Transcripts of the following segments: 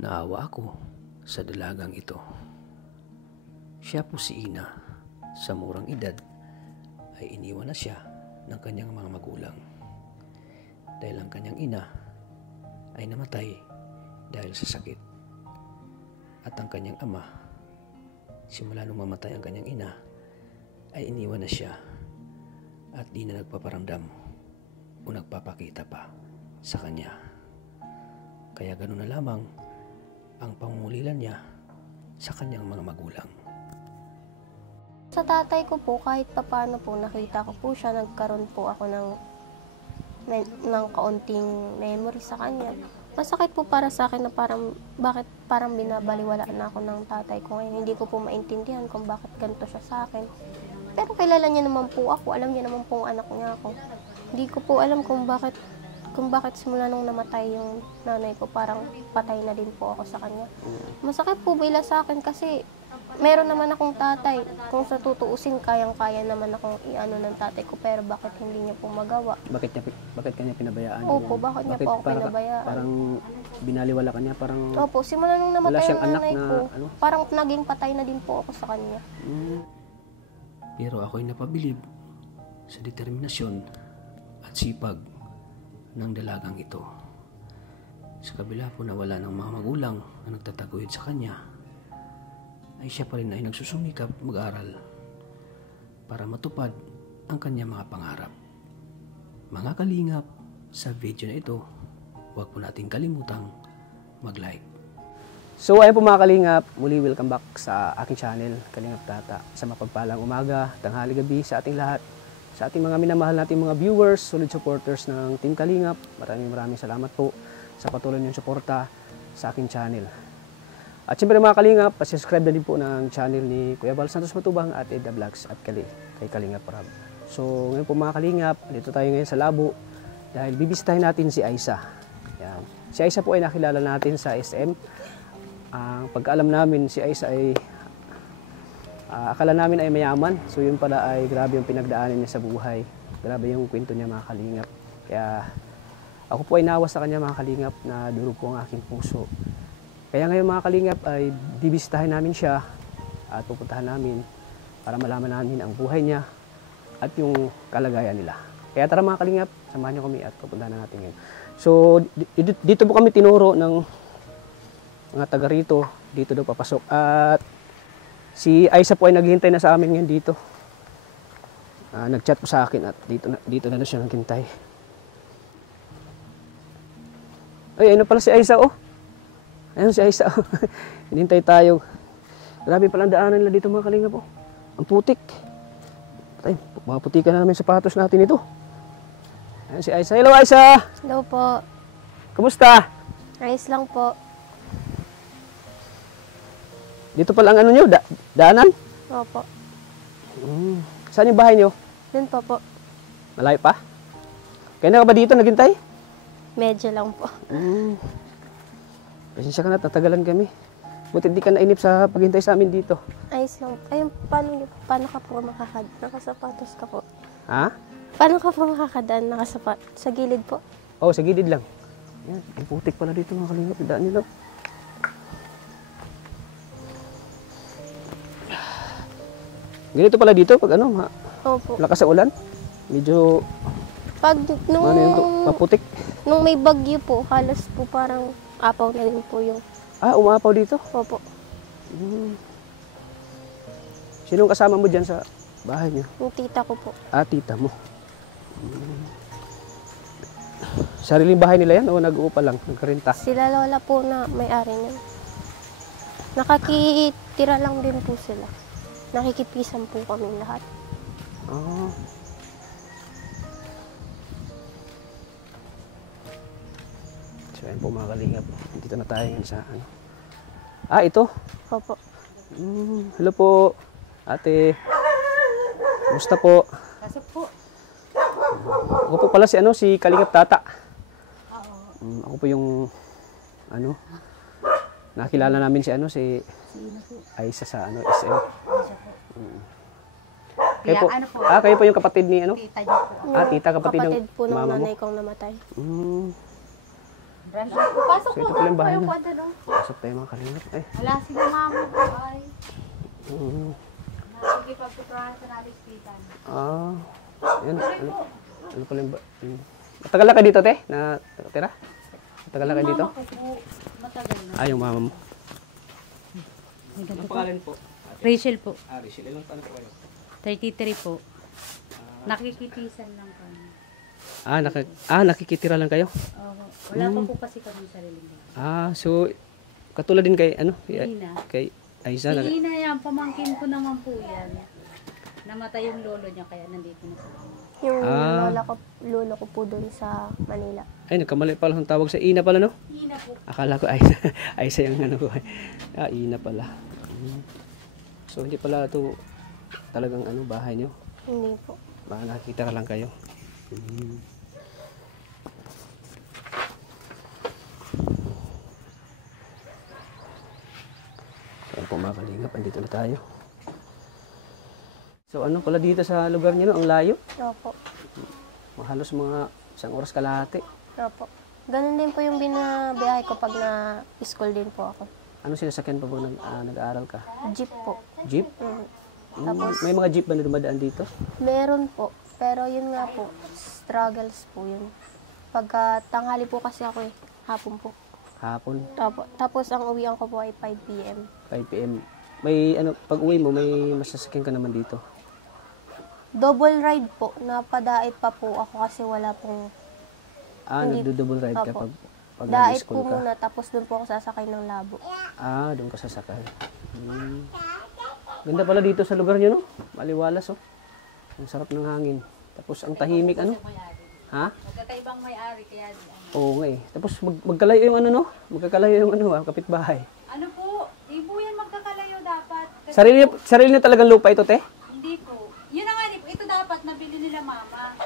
Naawa ako sa dalagang ito. Siya po si Ina. Sa murang edad ay iniwan na siya ng kanyang mga magulang. Dahil ang kanyang ina ay namatay dahil sa sakit. At ang kanyang ama, simula nung mamatay ang kanyang ina, ay iniwan na siya at di na nagpaparamdam o nagpapakita pa sa kanya. Kaya ganoon na lamang ang pangungulilan niya sa kanyang mga magulang. Sa tatay ko po, kahit papaano po nakita ko po siya, nagkaroon po ako ng kaunting memory sa kanya. Masakit po para sa akin na bakit parang binabaliwalaan na ako ng tatay ko ngayon. Hindi ko po maintindihan kung bakit ganito siya sa akin. Pero kilala niya naman po ako, alam niya naman po ang anak niya ako. Hindi ko po alam kung bakit simula nung namatay yung nanay ko, parang patay na din po ako sa kanya. Masakit po bila sa akin kasi meron naman akong tatay. Kung sa tutuusin, kayang-kaya naman akong iano ng tatay ko, pero bakit hindi niya po magawa? Bakit kanya pinabayaan? Opo, bakit niya po ako pinabayaan? Parang binaliwala kanya, parang Opo, simula nung namatay ang nanay na, ko, parang naging patay na din po ako sa kanya. Pero ako'y napabilib sa determinasyon at sipag ng dalagang ito. Sa kabila po na wala ng mga magulang na nagtataguyod sa kanya, ay siya pa rin ay nagsusumikap mag-aral para matupad ang kanyang mga pangarap. Mga kalingap, sa video na ito, huwag po natin kalimutang mag-like. So ayun po mga kalingap, muli welcome back sa aking channel, Kalingap Tata. Sa mapagpalang umaga, tanghali, gabi sa ating lahat. Sa ating mga minamahal nating mga viewers, solid supporters ng Team Kalingap, maraming salamat po sa patuloy niyong suporta sa aking channel. At siyempre mga Kalingap, pasubscribe na din po ng channel ni Kuya Val Santos Matubang at Eda Vlogs at kay Kalingap Rab. So ngayon po mga Kalingap, dito tayo ngayon sa Labo dahil bibisitahin natin si Aisa. Yan. Si Aisa po ay nakilala natin sa SM. Ang pagkaalam namin, si Aisa ay akala namin ay mayaman. So yun pala ay grabe yung pinagdaanan niya sa buhay. Grabe yung kwento niya mga Kalingap. Kaya ako po ay nawa sa kanya mga Kalingap na durog po ang aking puso. Kaya ngayon mga Kalingap ay bibisitahin namin siya at pupuntahan namin para malaman namin ang buhay niya at yung kalagayan nila. Kaya tara mga Kalingap, samahan niyo kami at pupuntahan natin ngayon. So dito po kami tinuro ng mga taga rito, dito daw papasok. At si Aisa po ay naghihintay na sa amin ngayon dito. Nag-chat po sa akin at dito na siya naghintay. Ay, ano pala si Aisa oh. Ayun si Aisa. Hinintay tayo. Grabe palang daanan nila dito mga Kalingap po. Ang putik. Patay, maputikan na namin sapatos natin ito. Ayun si Aisa. Hello Aisa! Hello po. Kumusta? Ayos lang po. Dito palang ano nyo? Daanan? Opo. Saan yung bahay nyo? Dun po. Malayo pa? Kaya na ka ba dito naghintay? Medyo lang po. Pasensya ka na, tatagalan kami. Buti hindi ka nainip sa paghintay sa amin dito. Ayos lang. Ayun, paano ka po makakadaan? Nakasapatos ka po. Ha? Paano ka po makakadaan sa gilid po? Oo, sa gilid lang. Yan, ang putik pala dito mga Kalingap. Daan nila. Ganito pala dito pag ano, Opo. lakas sa ulan. Medyo, ano yun to, paputik. Nung may bagyo po, halos po parang apaw na din po yung... Umapaw dito? Opo. Sinong kasama mo dyan sa bahay niyo? Yung tita ko po. Tita mo. Sariling bahay nila yan o nag-uupa lang, nagkarenta? Sila lola po na may-ari niyan. Nakakitira lang din po sila. Nakikipisan po kami lahat. So yan po mga Kalingap. Dito na tayo sa ano. Ito? Opo. Hello po, ate. Kumusta po? Pasok po. Ako po pala si Kalingap Tata. Ako po yung nakilala namin si Aisa sa SM. Kayo po, Ano po? kayo po yung kapatid ni Tita niyo po. tita, kapatid ng Kapatid po ng mama mo? nanay kong namatay. Pasok So po. ito pala yung bahay Kayo na. po, ano? Pasok tayo mga kalingap. Ay. Wala si mama po ay Mm. nakikipagpuprahan sa nabispitan. Ah. Yan. Ano pala yung matagal na kayo dito, te? Tira? Matagal na kayo dito? Mama ko po, matagal na. Ah, yung mama mo. Ang pangalan po? Rachel po, Rachel. Ilang taon po kayo? 33 po. Nakikitisan lang kami. Nakikitira lang kayo? Wala pa po kasi kami sarili niya. So, katulad din kay, Ina. kay Aiza. Si Ina yan, pamangkin ko naman po yan. Namatay yung lolo niya kaya nandito na sila. Yung lolo ko po doon sa Manila. Ay, nagkamali pala ang tawag sa Ina pala, no? Ina po. Akala ko Aiza. Aiza yung ano ko. Ina pala. So, hindi pala ito talagang bahay nyo. Hindi po. Baka nakikita ka lang kayo. Ayan po mga kalingap, andito na tayo. So ano pala dito sa lugar niyo, no? Ang layo. Opo. Halos mga 1 oras kalahati. Opo. Ganun din po yung binabiyahe ko pag na-school din po ako. Ano sinasakyan pa po nag-aaral ka? Jeep po. Jeep? Tapos, May mga jeep ba na dumadaan dito? meron po. Pero yun nga po, struggles po yun. Pagka tanghali po kasi ako hapon po. Hapon, Opo. Tapos ang uwian ko po ay 5 p.m. 5 p.m. May pag uwi mo, may masasakyan ka naman dito. Double ride po. Napadait pa po ako kasi wala pong Hindi. Nagdo-double ride ka Opo. pag dait nag-school po ka. muna. Tapos doon po ako sasakay ng labo. Doon ka sasakay. Ganda pala dito sa lugar niyo, no? Maliwalas, oh. Ang sarap ng hangin. Tapos ang tahimik, ano? Ha? Magkakaibang may-ari kaya Oo nga eh. Tapos magkalayo yung no? Magkakalayo yung kapitbahay. ano po, di po yan magkakalayo dapat. Kasi Sarili na talagang lupa ito, te? hindi po. Yun na nga, ito dapat nabili nila mama.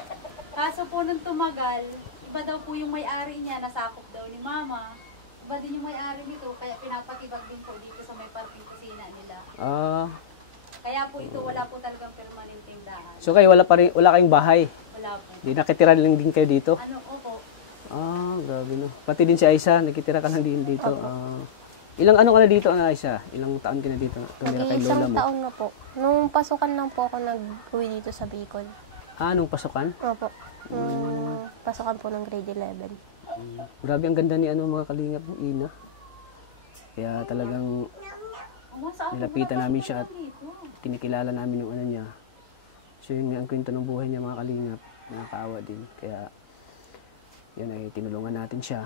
Kaso po nung tumagal, iba daw po yung may-ari niya, nasakop daw ni mama. Iba din yung may-ari nito, kaya pinapatibag din po dito sa may parking kusina nila. Kaya po ito, wala po talagang permanenteng dahan. So kayo wala kayong bahay. Wala po. Di nakitira lang din kayo dito. Ano, opo. Grabe no. Pati din si Aiza, nakitira ka lang din dito. Ilang ka na dito, Aiza? Ilang taon ka na dito? Tumira kay lola Nag-iisang mo. taon na po. Nung pasukan lang po ako nag-uwi dito sa Bicol. Nung pasukan? Opo. Nung pasukan po ng grade 11. Grabe ang ganda ni mga kalingap ng Ina. Kaya talagang nilapitan namin siya at kinikilala namin yung niya. So yun nga ang kwento ng buhay niya mga kalingap. Nakakaawa din. Kaya yun ay tinulungan natin siya.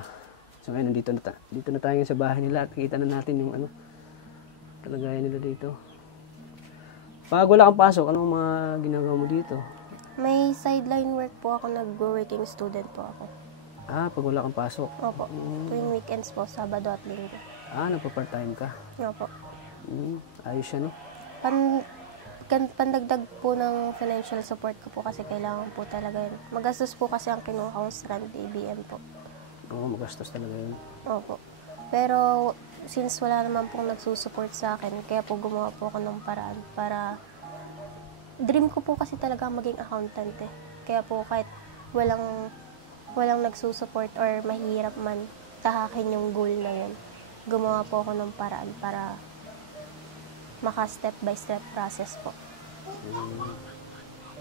So ngayon dito na tayo sa bahay nila at nakita na natin yung kalagayan nila dito. Pag wala kang pasok, anong mga ginagawa mo dito? May sideline work po ako. Nag-working student po ako. Pag wala kang pasok. Opo. Tuwing weekends po, Sabado at Linggo. Nagpa-part-time ka. Opo. Ayos siya, no? Pandagdag po ng financial support ko po kasi kailangan po talaga yun. Magastos po kasi ang kinuha kong strand ABM po. Oo, magastos talaga yun. Opo. Pero since wala naman pong nagsusupport sa akin, kaya po gumawa po ako ng paraan para dream ko po kasi talaga maging accountant eh. Kaya po kahit walang nagsusupport or mahirap man tahakin yung goal na yun, gumawa po ako ng paraan para maka-step by step process po.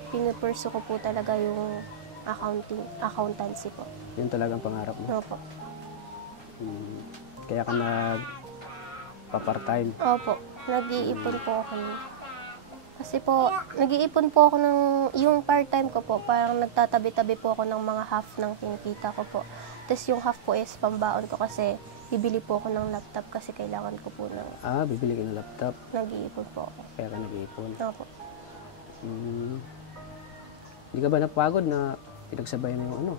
Pinupursu ko po talaga yung accountancy po. Yun talagang pangarap mo. Opo. Kaya ka nagpa-part-time. Opo. Nag-iipon po ako. Kasi po, nag-iipon po ako ng, yung part-time ko po, parang nagtatabi-tabi po ako ng mga half ng kinikita ko po. Tapos yung half po is pambaon ko kasi bibili po ako ng laptop kasi kailangan ko po ng Bibili ka ng laptop. nag-iipon po ako. Kaya ka nag-iipon. Opo. Hindi ka ba napagod na pinagsabay mo yung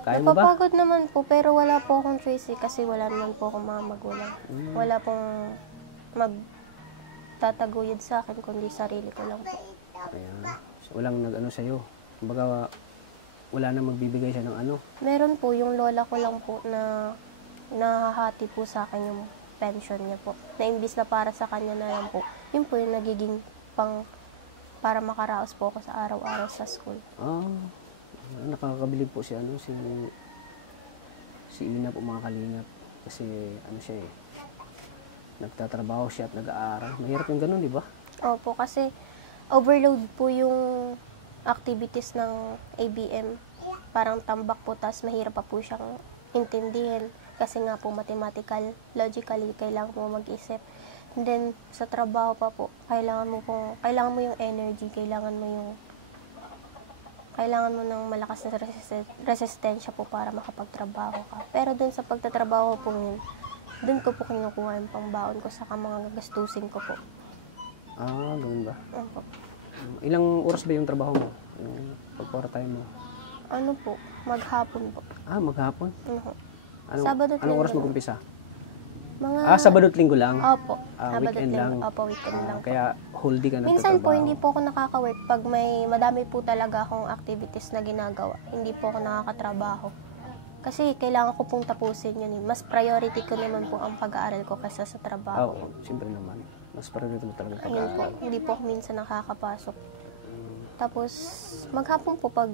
Kaya mo ba? Napapagod naman po, pero wala po akong choice kasi wala naman po akong mga magulang. Wala pong magtataguyod sa akin, kundi sarili ko lang po. Kaya, so, walang sa'yo. Kumbaga, wala na magbibigay siya ng Meron po, yung lola ko lang po na nahahati po sa akin yung pension niya po. Na imbis na para sa kanya na lang po, yun po yung nagiging para makaraos po ako sa araw-araw sa school. Nakakabilib po si Si Ina po mga kalingap. Kasi ano siya eh, nagtatrabaho siya at nag-aaral. Mahirap yung ganun, di ba? Opo, kasi overload po yung activities ng ABM. Parang tambak po, tas mahirap pa po siyang intindihin. Kasi nga po mathematical, logically, kailangan mo mag-isip. And then, sa trabaho pa po, kailangan mo yung energy, kailangan mo ng malakas na resistensya po para makapagtrabaho ka. Pero dun sa pagtatrabaho po yun, dun ko po kinukuha yung pangbaon ko sa mga gagastusin ko po. Ah, ganun ba? Opo. Ilang oras ba yung trabaho mo? Yung pag-part-time mo? Ano po, maghapon po. Ah, maghapon? Ano? Sabado at Anong linggo oras lang. mag-umpisa? Sabado Sabado at linggo lang? Opo. Weekend Sabado at linggo. lang? Opo, weekend lang po. Kaya whole day ka nagtatrabaho? Minsan po, hindi po ako nakaka-work pag madami po talaga akong activities na ginagawa. Hindi po ako nakakatrabaho. Kasi kailangan ko pong tapusin yun. Mas priority ko naman po ang pag-aaral ko kaysa sa trabaho. Oo, siyempre naman. Mas priority mo talaga Ayun po, pag-aaral. hindi po ako minsan nakakapasok. Tapos, maghapon po, pag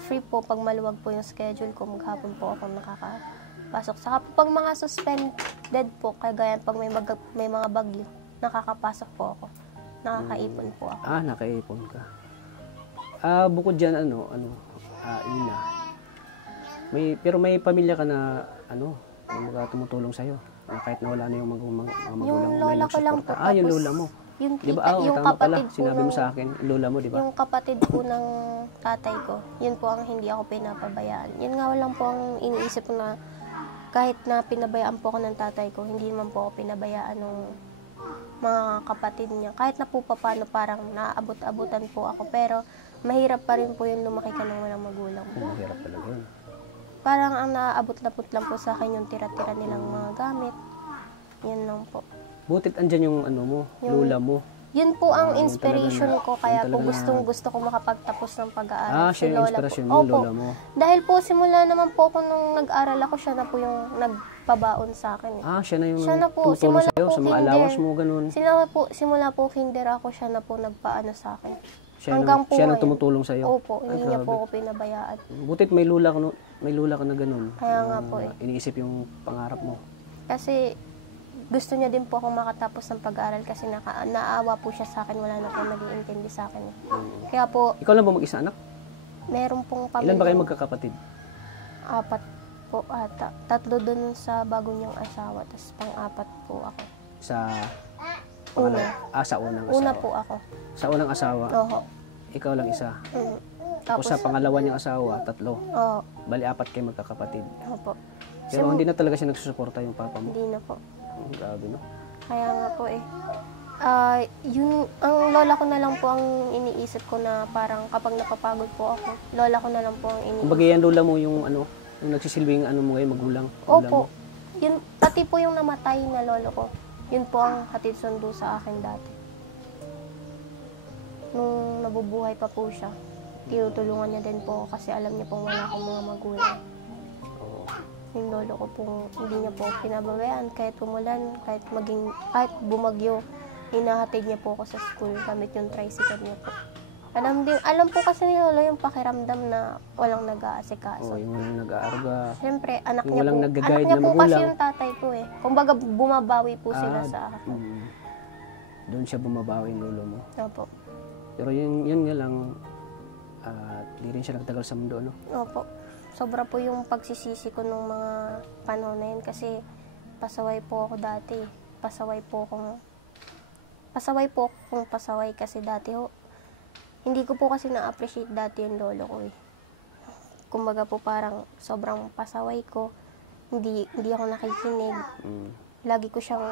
free po, pag maluwag po yung schedule ko, maghapon po ako nakakapasok. Saka po, pag mga suspended po, kagaya pag may mga bagyo, nakakapasok po ako. Nakakaipon po ako. Ah, nakaipon ka. Bukod dyan, Ina, pero may pamilya ka na, yung mga tumutulong sa'yo. Kahit na wala na yung mga magulang Yung mo lola ko lang po. yung Tapos, lola mo. Yung Di ba? tita, yung Tama pala. kapatid po Sinabi mo ng- sa akin, yung lola mo, di ba? Yung kapatid po ng tatay ko, yun po ang hindi ako pinapabayaan. Yun nga lang po ang iniisip ko na kahit na pinabayaan po ako ng tatay ko, hindi naman po ako pinabayaan ng mga kapatid niya. Kahit na po paano parang naaabot-abutan po ako. Pero mahirap pa rin po yung lumaki ka ng walang magulang. Mahirap talaga yun. Parang ang naaabot-labot lang po sa akin yung tira-tira nilang mga gamit. Yun lang po. Butit andyan yung lola mo. Yun po ang Yung inspiration talaga na- ko, kaya yung po talaga na- gusto ko makapagtapos ng pag-aaral. Siya yung lola inspirasyon po. mo, yung Opo. lola mo. Dahil po, simula naman po ako nung nag-aral ako, siya na po yung nagpabaon sa akin. Siya na yung Siya na po, tutulong simula sa'yo po sa mga kinder. allowance mo, ganun. Simula po kinder ako, siya na po nagpaano sa akin. Siya Hanggang po siya na ngayon. tumutulong sa'yo. Opo, hindi niya po ako pinabayaan. Butit may lola ka na ganun. Kaya nga po eh. Iniisip yung pangarap mo. Kasi gusto niya din po akong makatapos ng pag-aaral kasi naawa po siya sa akin, wala na po nag-iintindi sa akin. Kaya po, Ikaw lang ba mag-isa anak? meron pong pamilya. Ilan ba kayo magkakapatid? 4 po ata. 3 dun sa bago niyang asawa, tapos pang-4 po ako. Sa Una. Sa unang asawa. Una po ako. Sa unang asawa, Oho. ikaw lang isa. Mm. O Tapos, sa pangalawa niyang asawa, 3. oo. Bali, 4 kayo magkakapatid. Opo. Pero hindi na talaga siya nagsusuporta yung papa mo. Hindi na po. Grabe, no? Kaya nga po eh. Ang lola ko na lang po ang iniisip ko na parang kapag napapagod po ako, lola ko na lang po ang iniisip. Kumbaga yan lola mo yung yung nagsisilbing mo ngayon, magulang. Lola Opo. mo. Yun, pati po yung namatay na lolo ko, yun po ang hatid sundo sa akin dati. Nung nabubuhay pa po siya, tinutulungan niya din po ako kasi alam niya pong wala akong mga magulang. Oo. Yung lolo ko pong hindi niya po pinababayaan kahit umulan, kahit bumagyo, hinahatid niya po ako sa school gamit yung tricycle niya po. Alam po kasi ni lolo yung pakiramdam na walang nag-aasikaso. Yung walang nag-aaruga. Siyempre, anak Yung niya walang po, nag-guide anak niya na po kasi magulang. yung tatay ko eh. Kumbaga, bumabawi po sila sa akin. Doon siya bumabawi yung lolo mo. Opo. Pero yun nga lang, di rin siya nagtagal sa mundo, no? Opo. Sobra po yung pagsisisi ko nung mga panahon na yun kasi pasaway po ako dati. Pasaway po akong pasaway kasi dati ho. Hindi ko po kasi na-appreciate dati yung lolo ko eh. Kumbaga po parang sobrang pasaway ko. Hindi ako nakikinig. Lagi ko siyang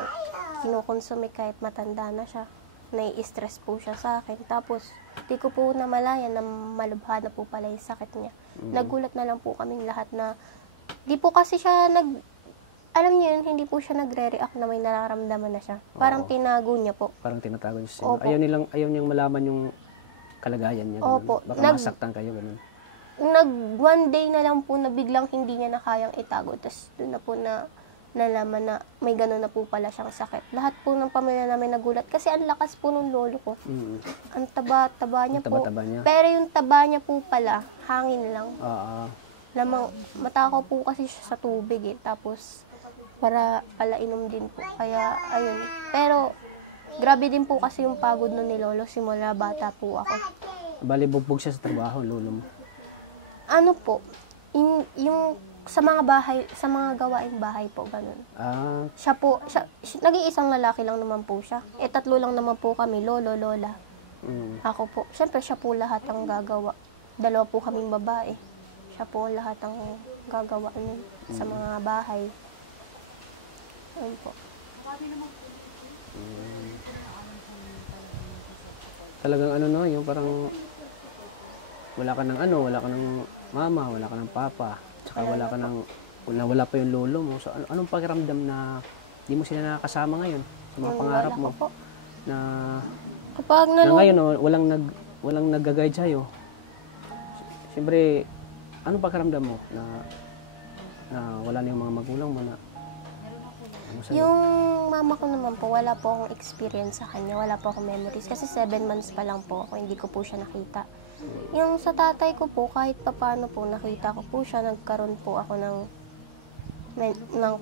kinukonsume kahit matanda na siya. Nai-stress po siya sa akin. Tapos, di ko po namalayan na malubha na po pala yung sakit niya. Nagulat na lang po kaming lahat na, di po kasi siya alam niyo yun, hindi po siya nagre-react na may nararamdaman na siya. Parang tinago niya po. Parang tinatago niya siya. Opo. Ayaw niyang malaman yung kalagayan niya. Ganun. Opo. Baka masaktan kayo, ganun. One day na lang po na biglang hindi niya na kayang itago. Tapos doon na po na nalaman na may gano'n na po pala siyang sakit. Lahat po ng pamilya namin nagulat. Kasi ang lakas po ng lolo ko. Ang taba-taba niya Ang po. taba-taba niya. Pero yung taba niya po pala, hangin lang. matakaw po kasi siya sa tubig eh. Tapos, para palainom din po. Kaya, ayun. Pero, grabe din po kasi yung pagod nun ni Lolo. Simula bata po ako. Bali, bugbog siya sa trabaho, lolo mo. Ano po, yung sa mga bahay, sa mga gawaing bahay po, ganun. Ah, Nag-iisang lalaki lang naman po siya. 3 lang naman po kami, lolo, lola. Ako po. Siyempre, siya po lahat ang gagawa. 2 po kaming babae. Siya po lahat ang gagawa nun sa mga bahay. Ayun po. talagang ano no, yung parang wala ka ng mama, wala ka ng papa, tsaka wala pa yung lolo mo. So anong pakiramdam na di mo sila nakakasama ngayon sa mga pangarap mo? Po. Na Kapag na ngayon no, walang nag-guide sa'yo. Siyempre, anong pakiramdam mo na wala na yung mga magulang mo na ano sa'yo? Yung mama ko naman po, wala po akong experience sa kanya, wala po akong memories. Kasi 7 months pa lang po ako, hindi ko po siya nakita. Yung sa tatay ko po, kahit papaano po, nakita ko po siya, nagkaroon po ako ng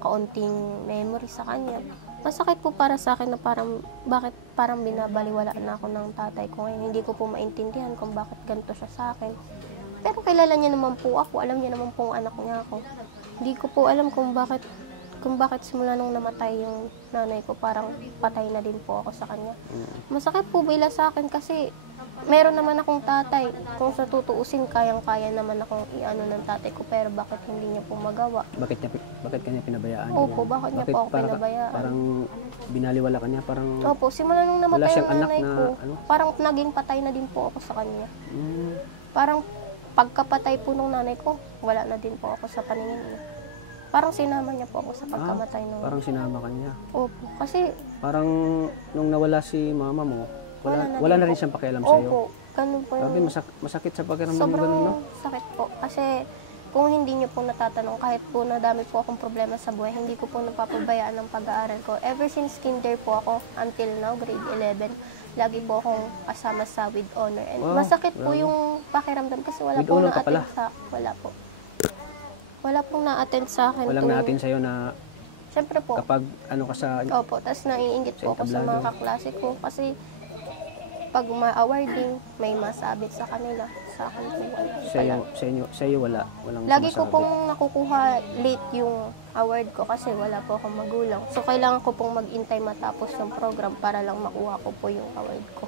kaunting memory sa kanya. Masakit po para sa akin na bakit parang binabaliwala na ako ng tatay ko ngayon. Hindi ko po maintindihan kung bakit ganito siya sa akin. Pero kilala niya naman po ako, alam niya naman po ang anak niya ako. Hindi ko po alam kung bakit simula nung namatay yung nanay ko, parang patay na din po ako sa kanya. Masakit po bila sa akin kasi meron naman akong tatay. Kung sa tutuusin, kayang-kaya naman akong iano ng tatay ko, pero bakit hindi niya po magawa? Bakit kanya pinabayaan? Opo, bakit niya po ako pinabayaan? Parang binaliwala ka niya, parang Opo, simula nung wala namatay siyang yung anak nanay na ko, ano? parang naging patay na din po ako sa kanya. Parang pagkapatay po nung nanay ko, wala na din po ako sa paningin niya. Parang sinama niya po ako sa pagkamatay nung... Parang sinama ka niya. Opo, kasi... Parang nung nawala si mama mo, wala na rin siyang pakialam Opo, sa'yo. ganun po Sabi, yung... masakit sa pakiramdam mo Sobrang ganun, no? sakit po. Kasi kung hindi niyo po natatanong, kahit po nadami po akong problema sa buhay, hindi ko po napapabayaan ng pag-aaral ko. Ever since kinder po ako, until now, grade 11, lagi po akong kasama sa with honor. And Wow, masakit po grabe. yung pakiramdam kasi wala With pong honor ka pala? na-attend sa... Wala po. Wala pong na-attend sa akin. Walang natin sa'yo na Siyempre po. kapag ano ka sa... Opo, tapos naiingit po ako sa mga entablado. kaklase ko kasi pag ma-awarding, may masabit sa kanila. Sa akin po wala. Sa'yo wala. Walang Lagi ko sumasabi. pong nakukuha late yung award ko kasi wala po akong magulang. So, kailangan ko pong mag-intay matapos yung program para lang makuha ko po yung award ko.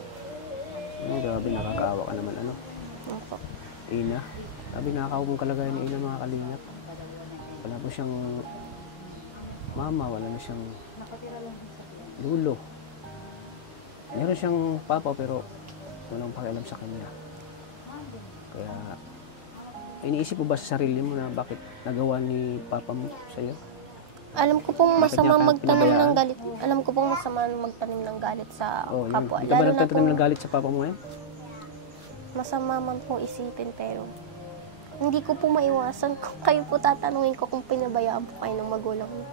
Grabe, nakakaawa ka naman, ano? Opo. Ina. Grabe, nakakaawa mong kalagayan ni Ina, mga kalingap. Wala po siyang mama, wala na siyang lulo. Meron siyang papa pero walang pakialam sa kanya. Kaya, iniisip mo ba sa sarili mo na bakit nagawa ni papa mo sa'yo? Alam ko pong Bakit masama niya ka magtanim pinabayaan? ng galit. Alam ko pong masama magtanim ng galit sa Oh, yun. kapwa. Di ka ba Lalo na nagtatanim po, ng galit sa papa mo ngayon? masama man pong isipin pero hindi ko po maiwasan kung kayo po tatanungin ko kung pinabayaan po kayo ng magulang mo.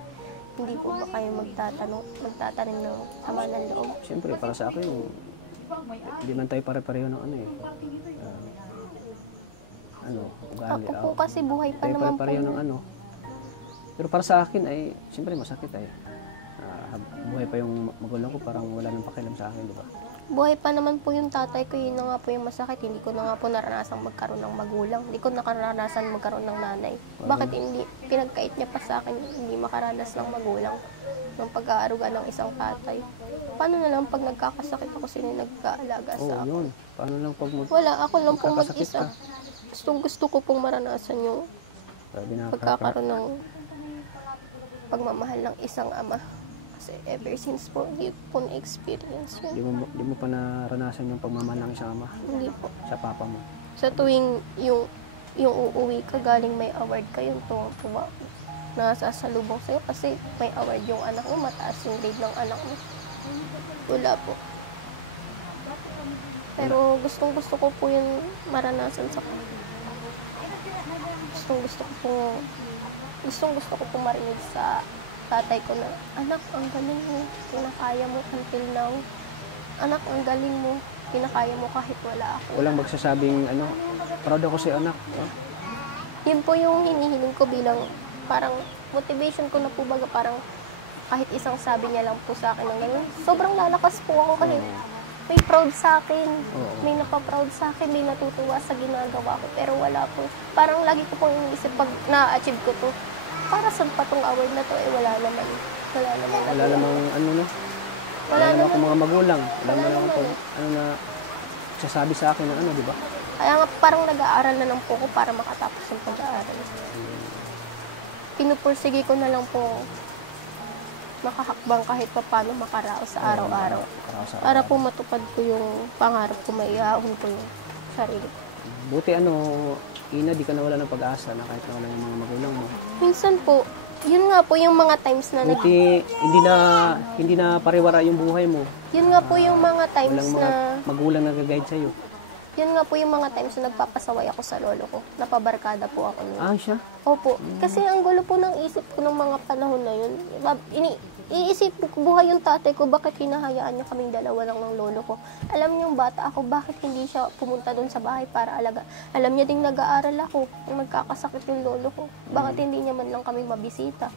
Hindi po ba kayo magtatanim ng sama ng loob? Siyempre, para sa akin, hindi man tayo pare-pareho ng ano eh. Ugali. Ako po kasi buhay pa Tayo naman po. pare-pareho ng ano. Pero para sa akin ay, siyempre masakit ay. Buhay pa yung magulang ko, parang wala nang pakialam sa akin, di ba? Buhay pa naman po yung tatay ko, yun na nga po yung masakit. Hindi ko na nga po naranasang magkaroon ng magulang. Hindi ko nakaranasan magkaroon ng nanay. Bakit hindi, pinagkait niya pa sa akin, hindi makaranas ng magulang ng pag-aaruga ng isang tatay. Paano na lang pag nagkakasakit ako, sino yung nagkaalaga sa Oo, akin? yun. Paano lang pag Wala, ako lang po magkakasakit mag-isa. ka? Gusto ko pong maranasan yung Grabe, pagkakaroon ng pagmamahal ng isang ama. Kasi ever since po, hindi po na-experience yun. Di mo pa naranasan yung pagmamahal ng isang ama Hindi po. sa papa mo. Sa tuwing yung uuwi ka, galing may award ka, yung tuwa nasasalubong sa'yo kasi may award yung anak mo, mataas yung grade ng anak mo. Wala po. Pero gustong-gusto ko po yung maranasan sa Gustong-gusto ko po marinig sa tatay ko na, anak, ang galing mo, pinakaya mo until now. Anak, ang galing mo, pinakaya mo kahit wala ako. Walang magsasabing, proud ako si anak. Yun po yung hinihiling ko bilang parang motivation ko na po baga, parang kahit isang sabi niya lang po sa akin ng ganun, sobrang lalakas po ako kasi may proud sa akin, may napaproud sa akin, may natutuwa sa ginagawa ko, pero wala po. Parang lagi ko pong iniisip pag na-achieve ko to, para saan pa tong award na to, wala naman. Wala naman. Wala namang ano no? Wala naman akong mga magulang. Wala naman akong ano na sasabi sa akin ng ano, di ba? Kaya nga parang nag-aaral na lang po ako para makatapos yung pag-aaral. Pinupursige ko na lang po makahakbang kahit pa paano makaraos sa araw-araw. Para po matupad ko yung pangarap ko, maiahon ko yung sarili ko. Buti ano, Ina, di ka nawala ng pag-asa na kahit nawala yung mga magulang mo. Minsan po, yun nga po yung mga times na Buti hindi na pariwara yung buhay mo. yun nga po yung mga times Walang mga na magulang na gag-guide sa'yo. yun nga po yung mga times na nagpapasaway ako sa lolo ko. Napabarkada po ako nun. Ah, siya? Opo. Kasi ang gulo po ng isip ko ng mga panahon na yun. Iisip ko, buhay yung tatay ko, bakit hinahayaan niya kaming dalawa lang ng lolo ko? Alam niyo yung bata ako, bakit hindi siya pumunta doon sa bahay para alaga? Alam niya ding nag-aaral ako, magkakasakit yung lolo ko. Bakit hindi niya man lang kaming mabisita?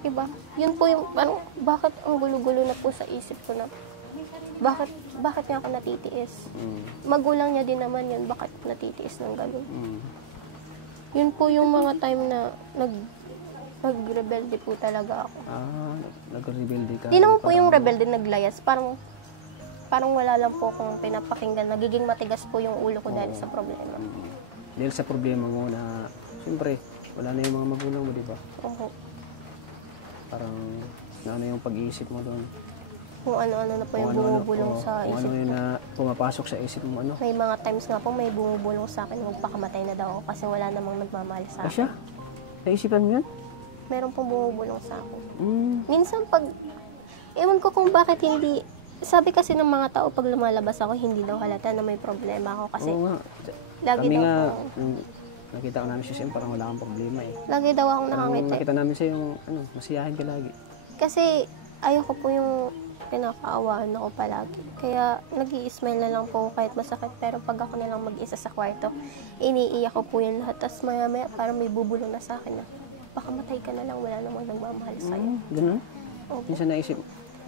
Diba? Yun po yung, parang, bakit ang gulo-gulo na po sa isip ko na, bakit nga ako natitiis? Magulang niya din naman yun, bakit natitiis ng gano'n? Yun po yung mga time na nag-rebelde po talaga ako. Ah, nag-rebelde ka. Di naman po yung rebelde naglayas, parang wala lang po akong pinapakinggan. Nagiging matigas po yung ulo ko dahil sa problema. Dahil sa problema mo na, siyempre, wala na yung mga magulang mo, di ba? Oo. Parang, ano yung pag-iisip mo doon? Kung ano-ano na po yung bumubulong sa kung isip ano ko. yung na pumapasok sa isip mo, ano? May mga times nga po may bumubulong sa akin, magpakamatay na daw ako kasi wala namang nagmamahal sa akin. Asya? Naisipan mo yun? Meron pong bumubulong sa akin. Mm. Minsan pag, ewan ko kung bakit hindi, sabi kasi ng mga tao pag lumalabas ako, hindi daw halata na may problema ako kasi Oo nga. lagi Kami daw nga, ako, nakita ko namin siya siyempre, parang wala kang problema eh. lagi daw akong Parang nakangiti. nakita namin siya yung, masiyahin ka lagi. Kasi ayoko po yung pinakaawaan ako palagi. Kaya nag-i-smile na lang po kahit masakit. Pero pag ako na lang mag-isa sa kwarto, iniiyak ko po yun lahat. Tapos maya-maya parang may bubulong na sa akin na baka matay ka na lang, wala namang nagmamahal sa'yo. Ganun? Opo. Minsan naisip,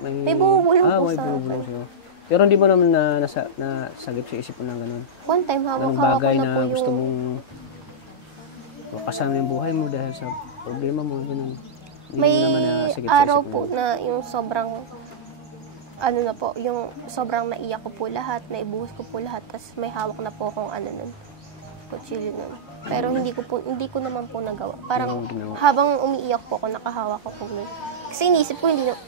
May bumubulong po may sa bumubulong akin. sa'yo. Pero hindi mo naman nasagip sa isip mo ng ganun. One time, Ganung hawak-hawak ko bagay na na po gusto yung... mong makasama yung buhay mo dahil sa problema mo, ganun. Hindi May mo naman nasagip sa araw isip mo. po na yung sobrang ano na po, yung sobrang naiyak ko po lahat, naibuhos ko po lahat, tapos may hawak na po akong ano nun, kutsilyo nun. Pero hindi ko naman po nagawa. Parang habang umiiyak po ako, nakahawak ko nun. Kasi iniisip ko, hindi na,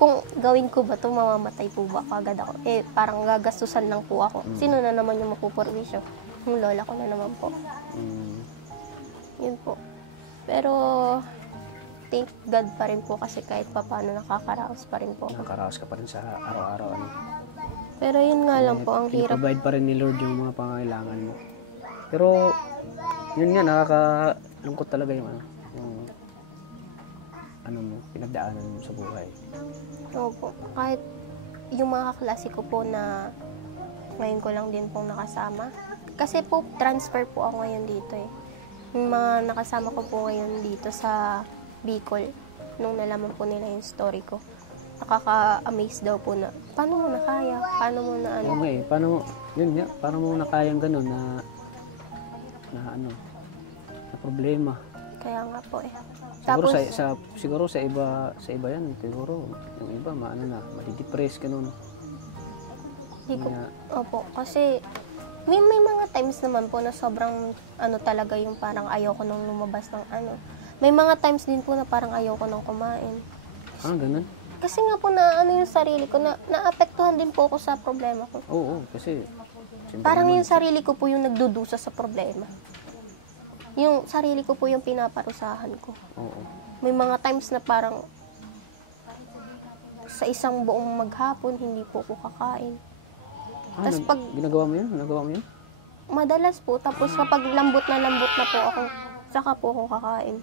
kung gawin ko ba ito, mamamatay po ba agad ako? Eh, parang gagastusan lang po ako. Sino na naman yung mapupurwisyo? Yung lola ko na naman po. Yun po. Pero, thank God pa rin po kasi kahit pa paano nakakaraos pa rin po. Nakakaraos ka pa rin sa araw-araw. Ano? Pero yun nga lang po, ang hirap. I-provide pa rin ni Lord yung mga pangangailangan mo. Pero, yun nga, nakakalungkot talaga yung mo, pinagdaanan mo sa buhay. Opo. Kahit yung mga kaklase ko po na ngayon ko lang din pong nakasama. Kasi po, transfer po ako ngayon dito eh. Yung mga nakasama ko po ngayon dito sa Bicol, nung nalaman po nila yung story ko, nakaka-amaze daw po na, paano mo na kaya? Paano mo na ano? Okay, paano mo nakayang ganun na problema? Kaya nga po eh. Siguro Tapos, siguro sa iba yan, siguro yung iba madidepress ganun. di ko, Kaya, opo, kasi may mga times naman po na sobrang ano talaga yung parang ayoko nung lumabas ng ano. May mga times din po na parang ayoko nang kumain. ganun? Kasi nga po na ano yung sarili ko, na naapektuhan din po ako sa problema ko. Oo, kasi siyempre Parang naman, yung sarili ko po yung nagdudusa sa problema. Yung sarili ko po yung pinaparusahan ko. Oo. May mga times na parang sa isang buong maghapon, hindi po ako kakain. Tas pag ginagawa mo yun? Nagawa mo yun? madalas po, tapos kapag lambot na po ako, saka po ako kakain.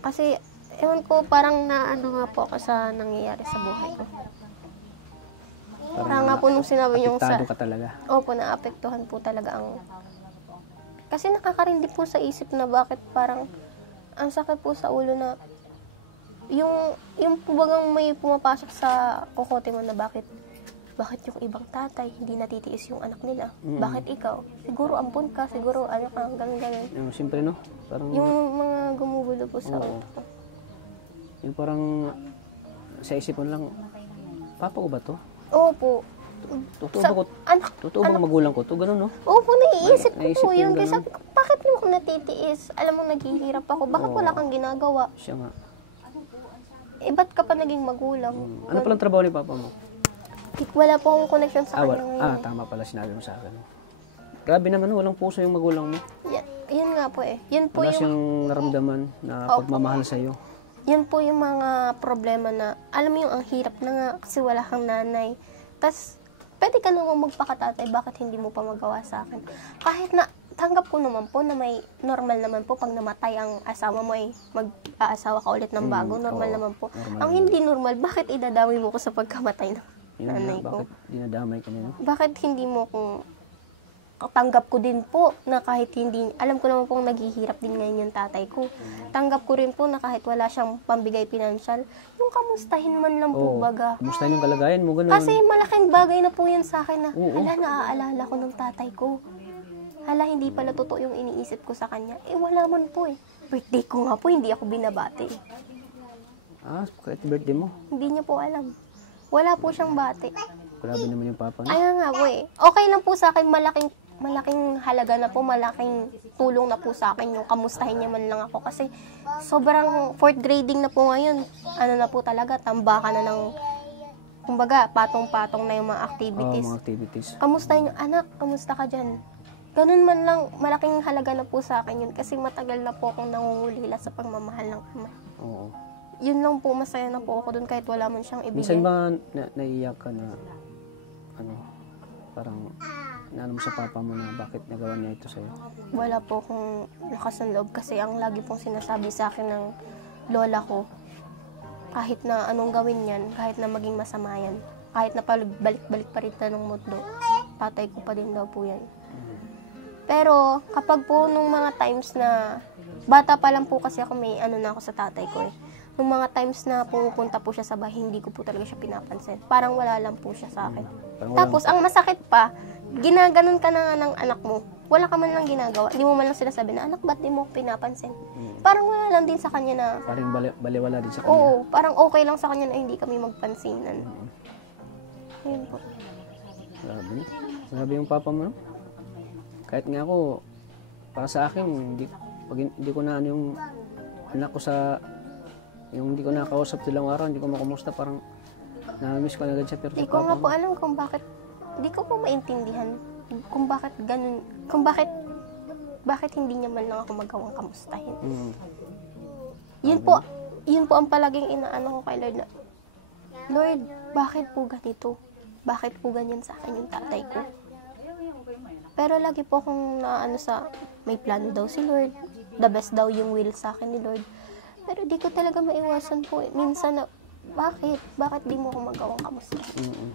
Kasi, ewan ko, parang naano nga po ako sa nangyayari sa buhay ko. Parang nga po nung sinabi yung Apektado ka talaga. Opo, naapektuhan po talaga ang Kasi nakakarindi po sa isip na bakit parang ang sakit po sa ulo na yung po bagang may pumapasok sa kokote mo na bakit yung ibang tatay hindi natitiis yung anak nila? Bakit ikaw? Siguro ampon ka, siguro anak ka, ganun. Yung siyempre, no? Parang, Yung mga gumugulo po sa Oo. utak ko. yung parang sa isip mo lang, papa ko ba to? Oo po. Totoo Sa- ba ko? anak, Totoo bang magulang ko to? Ganun, no? Oo po, naiisip ko Naisip po ko yun. yung Kaya ganun. sabi ko, bakit mo ako natitiis? Alam mo, naghihirap ako. Bakit Oo. wala kang ginagawa? Siya nga. Eh, ba't ka pa naging magulang? Ano palang trabaho ni papa mo? Wala po akong connection sa kanya ngayon. Tama pala sinabi mo sa akin. Grabe naman, walang puso yung magulang mo. Yun nga po eh. Yun po Wala yung, siyang naramdaman na Opo. pagmamahal sa'yo. yun po yung mga problema na, alam mo yung ang hirap na nga kasi wala kang nanay. Tapos, pwede ka naman magpakatatay, bakit hindi mo pa magawa sa akin? Kahit na, tanggap ko naman po na may normal naman po pag namatay ang asawa mo ay mag-aasawa ka ulit ng bago. Normal oo. naman po. Normal Ang hindi normal, bakit idadawin mo ko sa pagkamatay ng Yun nanay nga, ko? bakit dinadamay ka niya, no? Bakit hindi mo kung tanggap ko din po na kahit hindi, alam ko naman pong naghihirap din ngayon yung tatay ko. Tanggap ko rin po na kahit wala siyang pambigay pinansyal, yung kamustahin man lang po Oo. baga. Kumusta yung kalagayan mo? Ganun. Kasi malaking bagay na po yan sa akin na, Oo. hala, naaalala ko ng tatay ko. Hala, hindi pala totoo yung iniisip ko sa kanya. Eh, wala man po eh. Birthday ko nga po, hindi ako binabati. Kahit birthday mo. Hindi niya po alam. Wala po siyang bati. Grabe naman yung papa, no? Kaya nga po eh. Okay lang po sa akin, malaking halaga na po, malaking tulong na po sa akin yung kamustahin niya man lang ako. Kasi sobrang fourth grading na po ngayon. Ano na po talaga, tambakan na ng, kumbaga, patong-patong na yung mga activities. Mga activities. Kamustahin niyo, anak, kamusta ka dyan? Ganun man lang, malaking halaga na po sa akin yun. Kasi matagal na po akong nangungulila sa pagmamahal ng ama. Oo. Yun lang po, masaya na po ako dun kahit wala man siyang ibigay. Minsan ba naiiyak ka na, parang, naano mo sa papa mo na bakit nagawa niya ito sa'yo? Wala po akong lakas ng loob kasi ang lagi pong sinasabi sa akin ng lola ko, kahit na anong gawin yan, kahit na maging masama yan, kahit na balik-balik pa rin na ng mundo, patay ko pa din daw po yan. Pero kapag po nung mga times na, bata pa lang po kasi ako, may ano na ako sa tatay ko eh. Nung mga times na pumupunta po siya sa bahay, hindi ko po talaga siya pinapansin. Parang wala lang po siya sa akin. Parang Tapos, ang masakit pa, ginaganon ka na nga ng anak mo. Wala ka man lang ginagawa. Hindi mo man lang sinasabi na, anak, ba't di mo ako pinapansin? Parang wala lang din sa kanya na, Parang baliwala din sa kanya. oo, parang okay lang sa kanya na hindi kami magpansinan. Ayun po. Grabe, no? Grabe yung papa mo, no? Kahit nga ako, para sa akin, hindi ko na ano yung anak ko sa, yung hindi ko nakausap silang araw, hindi ko makumusta, parang na-miss ko na agad siya. Pero Hindi sa ko nga papa po mo, alam kung bakit, hindi ko po maintindihan kung bakit ganun, kung bakit hindi niya man lang ako magawang kamustahin. Yun po ang palaging inaano ko kay Lord na, Lord, bakit po ganito? Bakit po ganyan sa akin yung tatay ko? Pero lagi po akong naano sa, may plano daw si Lord, the best daw yung will sa akin ni Lord. Pero di ko talaga maiwasan po. Minsan na, bakit di mo ako magawang kamustahin?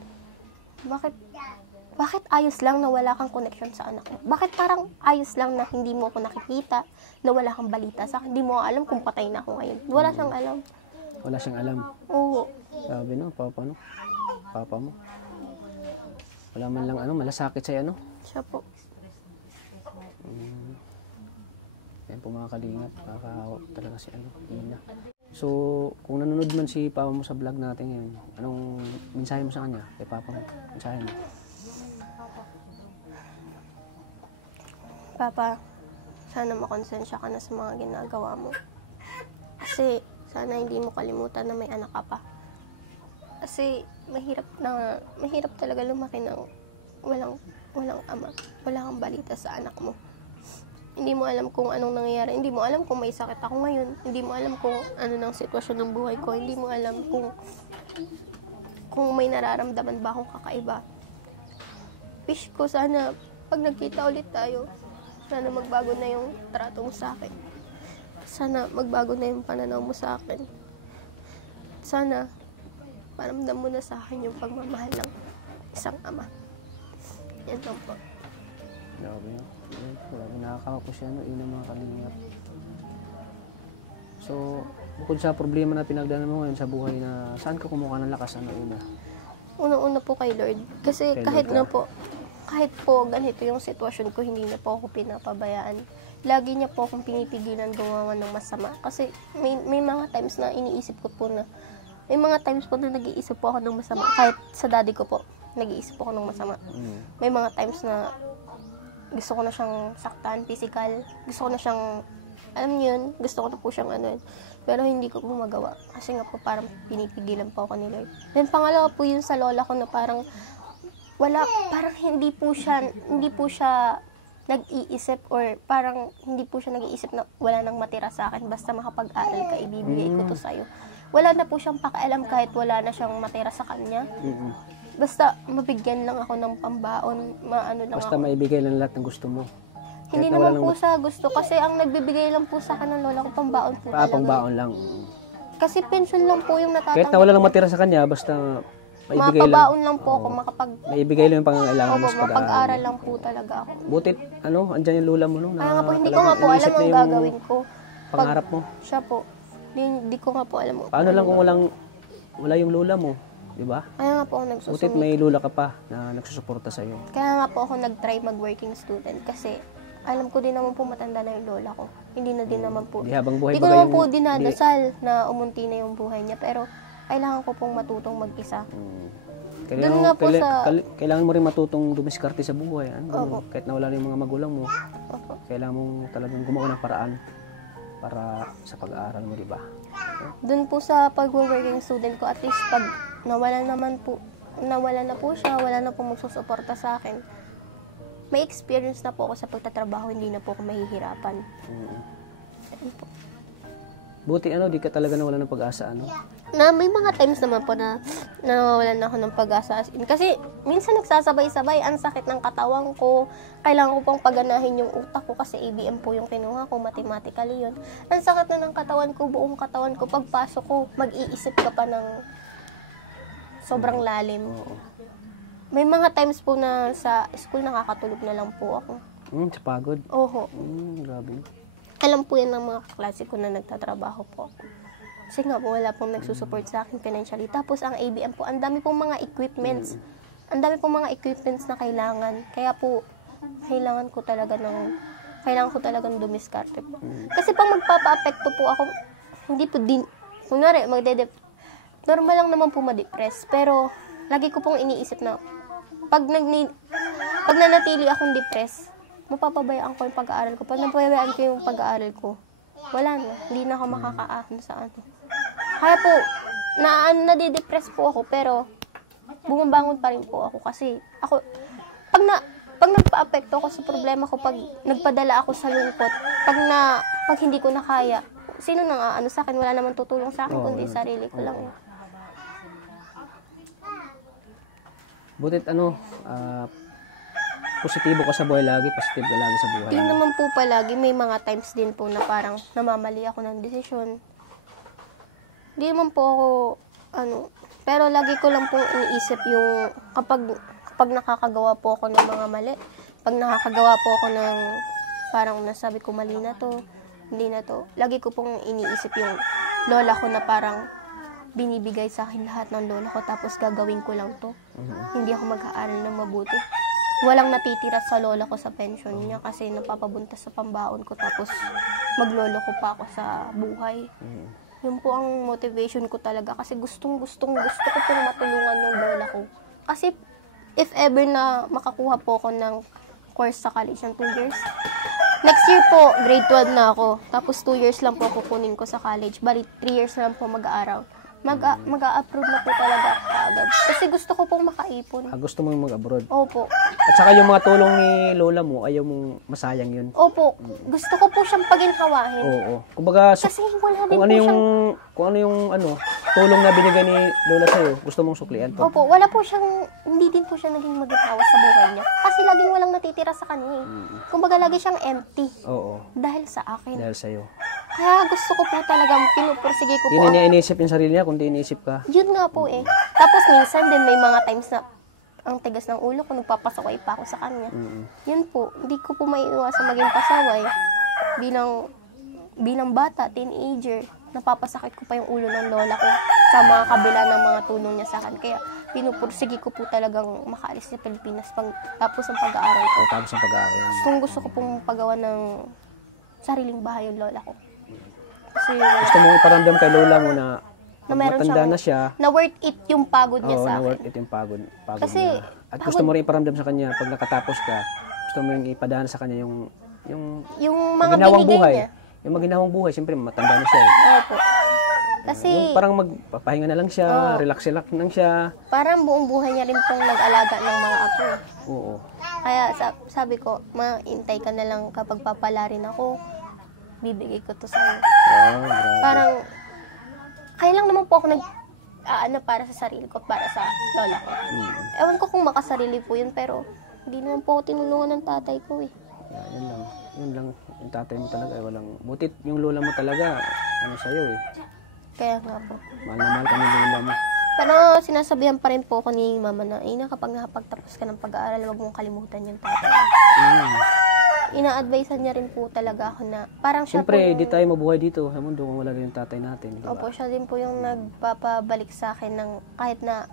Bakit ayos lang na wala kang connection sa anak mo? Bakit parang ayos lang na hindi mo ako nakikita, na wala kang balita sa akin? Hindi mo alam kung patay na ako ngayon. Wala siyang alam. Wala siyang alam. Oo. Grabe, no? Papa mo. Wala man lang malasakit sa'yo, no? Siya po. Yan po mga kalingap, nakakahawa talaga si Ina. So, kung nanonood man si papa mo sa vlog natin ngayon, anong mensahe mo sa kanya, kay papa mo? Mensahe mo? Papa, sana makonsensya ka na sa mga ginagawa mo. Kasi, sana hindi mo kalimutan na may anak ka pa. Kasi, mahirap talaga lumaki ng walang ama. Wala kang balita sa anak mo. Hindi mo alam kung anong nangyayari. Hindi mo alam kung may sakit ako ngayon. Hindi mo alam kung ano ng sitwasyon ng buhay ko. Hindi mo alam kung may nararamdaman ba akong kakaiba. Wish ko sana, pag nagkita ulit tayo, sana magbago na yung trato mo sa akin. Sana magbago na yung pananaw mo sa akin. Sana, maramdam mo na sa akin yung pagmamahal ng isang ama. Yan lang po. Grabe. Grabe, nakakawa po siya, ina mga kalingap. So, bukod sa problema na pinagdaanan mo ngayon sa buhay na saan ka kumuha ng lakas, ina? Una-una po kay Lord. Kasi Kay kahit Lord na po, kahit po ganito yung sitwasyon ko, hindi na po ako pinapabayaan. Lagi niya po akong pinipigilan gumawa ng masama. Kasi may mga times na iniisip ko po na, may mga times po na nag-iisip po ako ng masama. Kahit sa daddy ko po, nag-iisip po ako ng masama. May mga times na gusto ko na siyang saktan, physical. Gusto ko na siyang, alam niyo yun, gusto ko na po siyang ano yun. Pero hindi ko po magawa. Kasi nga po parang pinipigilan po ako ni Lord. Then pangalawa po yun sa lola ko na parang parang hindi po siya nag-iisip or parang hindi po siya nag-iisip na wala nang matira sa akin basta makapag-aral ka, ibibigay ko to sa'yo. Wala na po siyang pakialam kahit wala na siyang matira sa kanya. Basta mabigyan lang ako ng pambaon, Basta maibigay lang lahat ng gusto mo. Hindi naman po sa gusto kasi ang nagbibigay lang po sa akin ng lola ko pambaon po talaga. Pambaon lang. Kasi pension lang po yung natatanggap. Kahit na wala nang matira sa kanya, basta maibigay lang. Mapabaon lang po ako, maibigay lang yung pangangailangan mo sa pag-aaral. mapag-aral lang po talaga ako. Butit, andyan yung lula mo, no? Kaya nga po, hindi ko nga po alam ang gagawin ko. Pangarap mo. Siya po. Hindi ko nga po alam. Paano lang kung wala yung lula mo, di ba? Kaya nga po ako Butit nagsusumikap. may lula ka pa na nagsusuporta sa iyo. Kaya nga po ako nag-try mag-working student kasi alam ko din naman po matanda na yung lola ko. Hindi na din naman po. Di habang buhay Hindi ko ba naman yung- po dinadasal na umunti na yung buhay niya. Pero kailangan ko pong matutong mag-isa. Doon nga po Kailangan mo rin matutong dumiskarte sa buhay. Opo. Kahit nawala na yung mga magulang mo, Opo. kailangan mong talagang gumawa ng paraan para sa pag-aaral mo, di ba? Doon po sa pag-working student ko, at least pag nawala na po siya, wala na po magsusuporta sa akin, may experience na po ako sa pagtatrabaho, hindi na po ako mahihirapan. Ayun po. Buti di ka talaga nawala ng pag-asa, Na may mga times naman po na nawawalan ako ng pag-asa. Kasi minsan nagsasabay-sabay, ang sakit ng katawan ko. Kailangan ko pong paganahin yung utak ko kasi ABM po yung kinuha ko, mathematically yun. Ang sakit na ng katawan ko, buong katawan ko. Pagpasok ko, mag-iisip ka pa ng sobrang lalim. May mga times po na sa school nakakatulog na lang po ako. Sa pagod. Oho. Grabe. Alam po yan ng mga klase ko na nagtatrabaho po ako. Kasi nga po, wala pong nagsusupport sa akin financially. Tapos ang ABM po, ang dami pong mga equipments. Ang dami pong mga equipments na kailangan. Kaya po, kailangan ko talagang dumiskarte po. Kasi pag magpapa-apekto po ako, hindi po din, kunwari, normal lang naman po ma-depress. Pero, lagi ko pong iniisip na, pag nanatili akong depressed, mapapabayaan ko yung pag-aaral ko. Pag napabayaan ko yung pag-aaral ko, wala na. Hindi na ako makakaahon sa ano. Kaya po, nadidepress po ako, pero bumabangon pa rin po ako. Kasi ako, pag nagpa-apekto ako sa problema ko, pag nagpadala ako sa lungkot, pag hindi ko na kaya, sino nang sa akin? Wala naman tutulong sa akin, kundi sarili ko lang. Butit positibo ka sa buhay lagi, positive ka lagi sa buhay. Hindi naman po palagi, may mga times din po na parang namamali ako ng desisyon. Hindi naman po ako, pero lagi ko lang po iniisip yung kapag nakakagawa po ako ng mga mali, pag nakakagawa po ako ng parang nasabi ko mali na to, hindi na to, lagi ko pong iniisip yung lola ko na parang binibigay sa akin lahat ng lola ko tapos gagawin ko lang to. Hindi ako mag-aaral ng mabuti. Walang natitira sa lola ko sa pension niya kasi napapabuntas sa pambaon ko tapos maglolo ko pa ako sa buhay. Yun po ang motivation ko talaga kasi gusto ko pong matulungan yung lola ko. Kasi if ever na makakuha po ako ng course sa college ng 2 years, next year po, grade 12 na ako. Tapos 2 years lang po kukunin ko sa college. Bali, 3 years na lang po mag-aaral. Mag-a-approve na po talaga agad. Kasi gusto ko pong makaipon. Gusto mo mag-abroad? Opo. At saka yung mga tulong ni lola mo, ayaw mong masayang yun. Opo. Gusto ko po siyang paginhawahin. Oo. Kumbaga, Kasi wala din po siyang... kung ano yung tulong na binigay ni lola sa'yo, gusto mong suklian po. Opo, wala po siyang... Hindi din po siya naging maginhawa sa buhay niya. Kasi laging walang natitira sa kanya. Kumbaga, lagi siyang empty. Oo. Dahil sa akin. Dahil sa'yo. Kaya gusto ko po talagang pinupursige ko po. Hindi niya iniisip yung sarili niya, kundi iniisip ka. Yun nga po eh. Tapos minsan din may mga times na ang tigas ng ulo ko, nagpapasaway pa ako sa kanya. Yun po, hindi ko po maiiwasan maging pasaway. Bilang bata, teenager, napapasakit ko pa yung ulo ng lola ko sa mga kabila ng mga tulong niya sa akin. Kaya pinupursige ko po talagang makaalis sa Pilipinas tapos ang pag-aaral ko. Tapos ang pag-aaral. Gusto ko pong pagawa ng sariling bahay yung lola ko. Kasi Gusto mo iparamdam kay lola mo na meron matanda na siya. Na worth it yung pagod niya Oo, sa na akin. worth it yung pagod Kasi, niya. At gusto mo rin iparamdam sa kanya pag nakatapos ka, gusto mo rin ipadaan sa kanya yung mga maginhawang binigay buhay. niya. Yung maginhawang buhay, siyempre matanda na siya. Opo. Kasi Yung parang magpapahinga na lang siya, relax-relax lang siya. parang buong buhay niya rin pong nag-alaga ng mga apo. Oo. Kaya sabi ko, maintay ka na lang kapag papala rin ako, bibigay ko to sa'yo. Oh, grabe. Parang, kaya lang naman po ako para sa sarili ko, para sa lola ko. Ewan ko kung makasarili po yun, pero hindi naman po ako tinulungan ng tatay ko eh. Yeah, yun lang. Yung tatay mo talaga, walang, butit yung lola mo talaga, sa'yo eh. Kaya nga po. Mahal na mahal ka ng lola mo. Pero sinasabihan pa rin po ako ni mama na, kapag nakapagtapos ka ng pag-aaral, huwag mong kalimutan yung tatay. Ina-advisean niya rin po talaga ako na, parang siya Siyempre, po yung, di tayo mabuhay dito sa mundo kung wala rin yung tatay natin. Diba? opo, siya din po yung nagpapabalik sa akin ng kahit na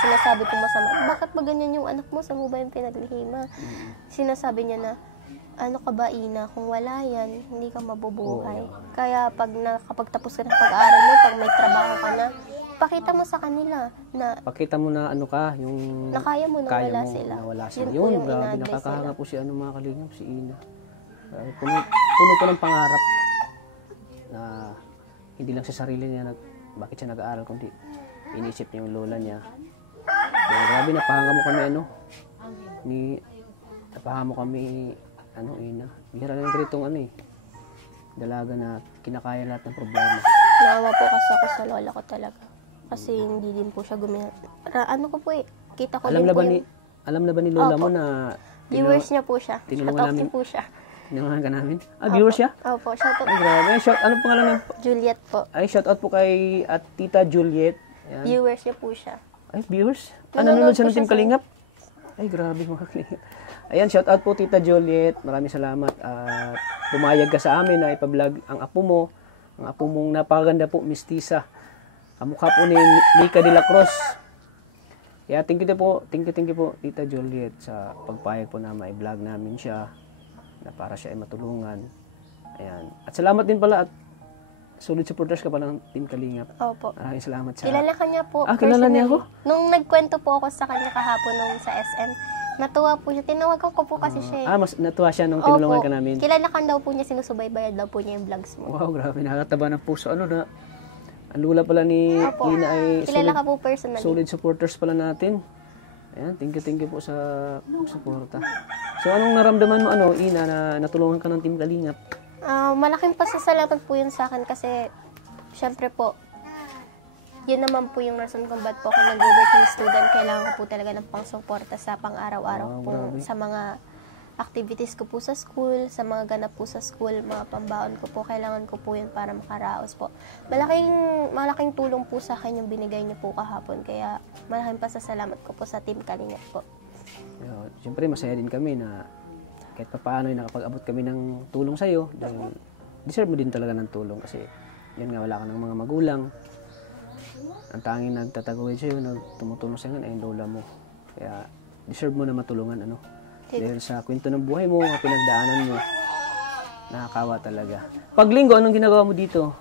sinasabi kong masama. Bakit ba ganyan yung anak mo? Saan mo ba yung pinaglihima? Sinasabi niya na, ano ka ba, Ina? Kung wala yan, hindi ka mabubuhay. Kaya pag nakapagtapos ka ng pag-aaral mo, pag may trabaho ka na, pakita mo sa kanila na Pakita mo na ano ka, yung kaya mo na kaya wala mo sila. na wala sila. Yun po Yun, yung grabe, ina-advise nakakahanga nila. po si mga kalingap, si Ina. Puno po ng pangarap na hindi lang sa sarili niya bakit siya nag-aaral, kundi inisip niya yung lola niya. Kaya grabe, napahanga mo kami napahanga mo kami Ina. Bihira lang ganitong dalaga na kinakaya lahat ng problema. Naawa po kasi ako sa lola ko talaga. Kasi hindi din po siya ano ko po kita ko din po yung Alam na ba ni lola mo na viewers niya po siya. tinulungan Shoutout namin? niyo po siya. tinulungan ka namin? Viewers siya? Opo, shoutout. Ay, grabe. Ano pangalan ng Juliet po. Ay, shout out po kay Tita Juliet. Ayan. Viewers niya po siya. Ay, viewers? Nanonood Nanonood siya po ng Team siya sa- Kalingap? Ay, grabe mga Kalingap. Ayan, shout out po Tita Juliet. Maraming salamat. At pumayag ka sa amin na ipa-vlog ang apo mo. Ang apo mong napakaganda po, Mistisa. Kamukha po ni Nika de la Cruz. Kaya thank you po, Tita Juliet sa pagpayag po na ma-vlog namin siya na para siya ay matulungan. Ayan. At salamat din pala at solid supporters ka pa ng Team Kalingap. Opo. Maraming salamat sa... Kilala ka niya po. kilala niya ako? personally. Nung nagkwento po ako sa kanya kahapon nung sa SM, natuwa po siya. Tinawagan ko po kasi siya. mas natuwa siya nung tinulungan Opo. ka namin. Kilala ka daw po niya, sinusubaybayan daw po niya yung vlogs mo. Wow, grabe. Nakakataba ng puso. Ang lula pala ni Opo. Ina ay Kilala ka po personally. solid supporters pala natin. Ayan, thank you po sa suporta. So, anong naramdaman mo, Ina, na natulungan ka ng Team Kalingap? Malaking pasasalamat po yun sa akin kasi syempre po, yun naman po yung rason kung ba't po ako nag-working student. Kailangan ko po talaga ng pang-suporta sa pang-araw-araw po sa mga activities ko po sa school, sa mga ganap po sa school, mga pambaon ko po. Kailangan ko po yun para makaraos po. Malaking tulong po sa akin yung binigay niyo po kahapon. Kaya malaking pasasalamat ko po sa Team Kalingap po. Siyempre, masaya din kami na kahit pa paano ay nakapag-abot kami ng tulong sa'yo dahil deserve mo din talaga ng tulong kasi yun nga, wala ka ng mga magulang. Ang tanging nagtataguyod sa'yo, tumutulong sa'yo ay lola mo. Kaya deserve mo na matulungan, dahil sa kwento ng buhay mo, ang pinagdaanan mo, nakakawa talaga. Pag linggo, anong ginagawa mo dito?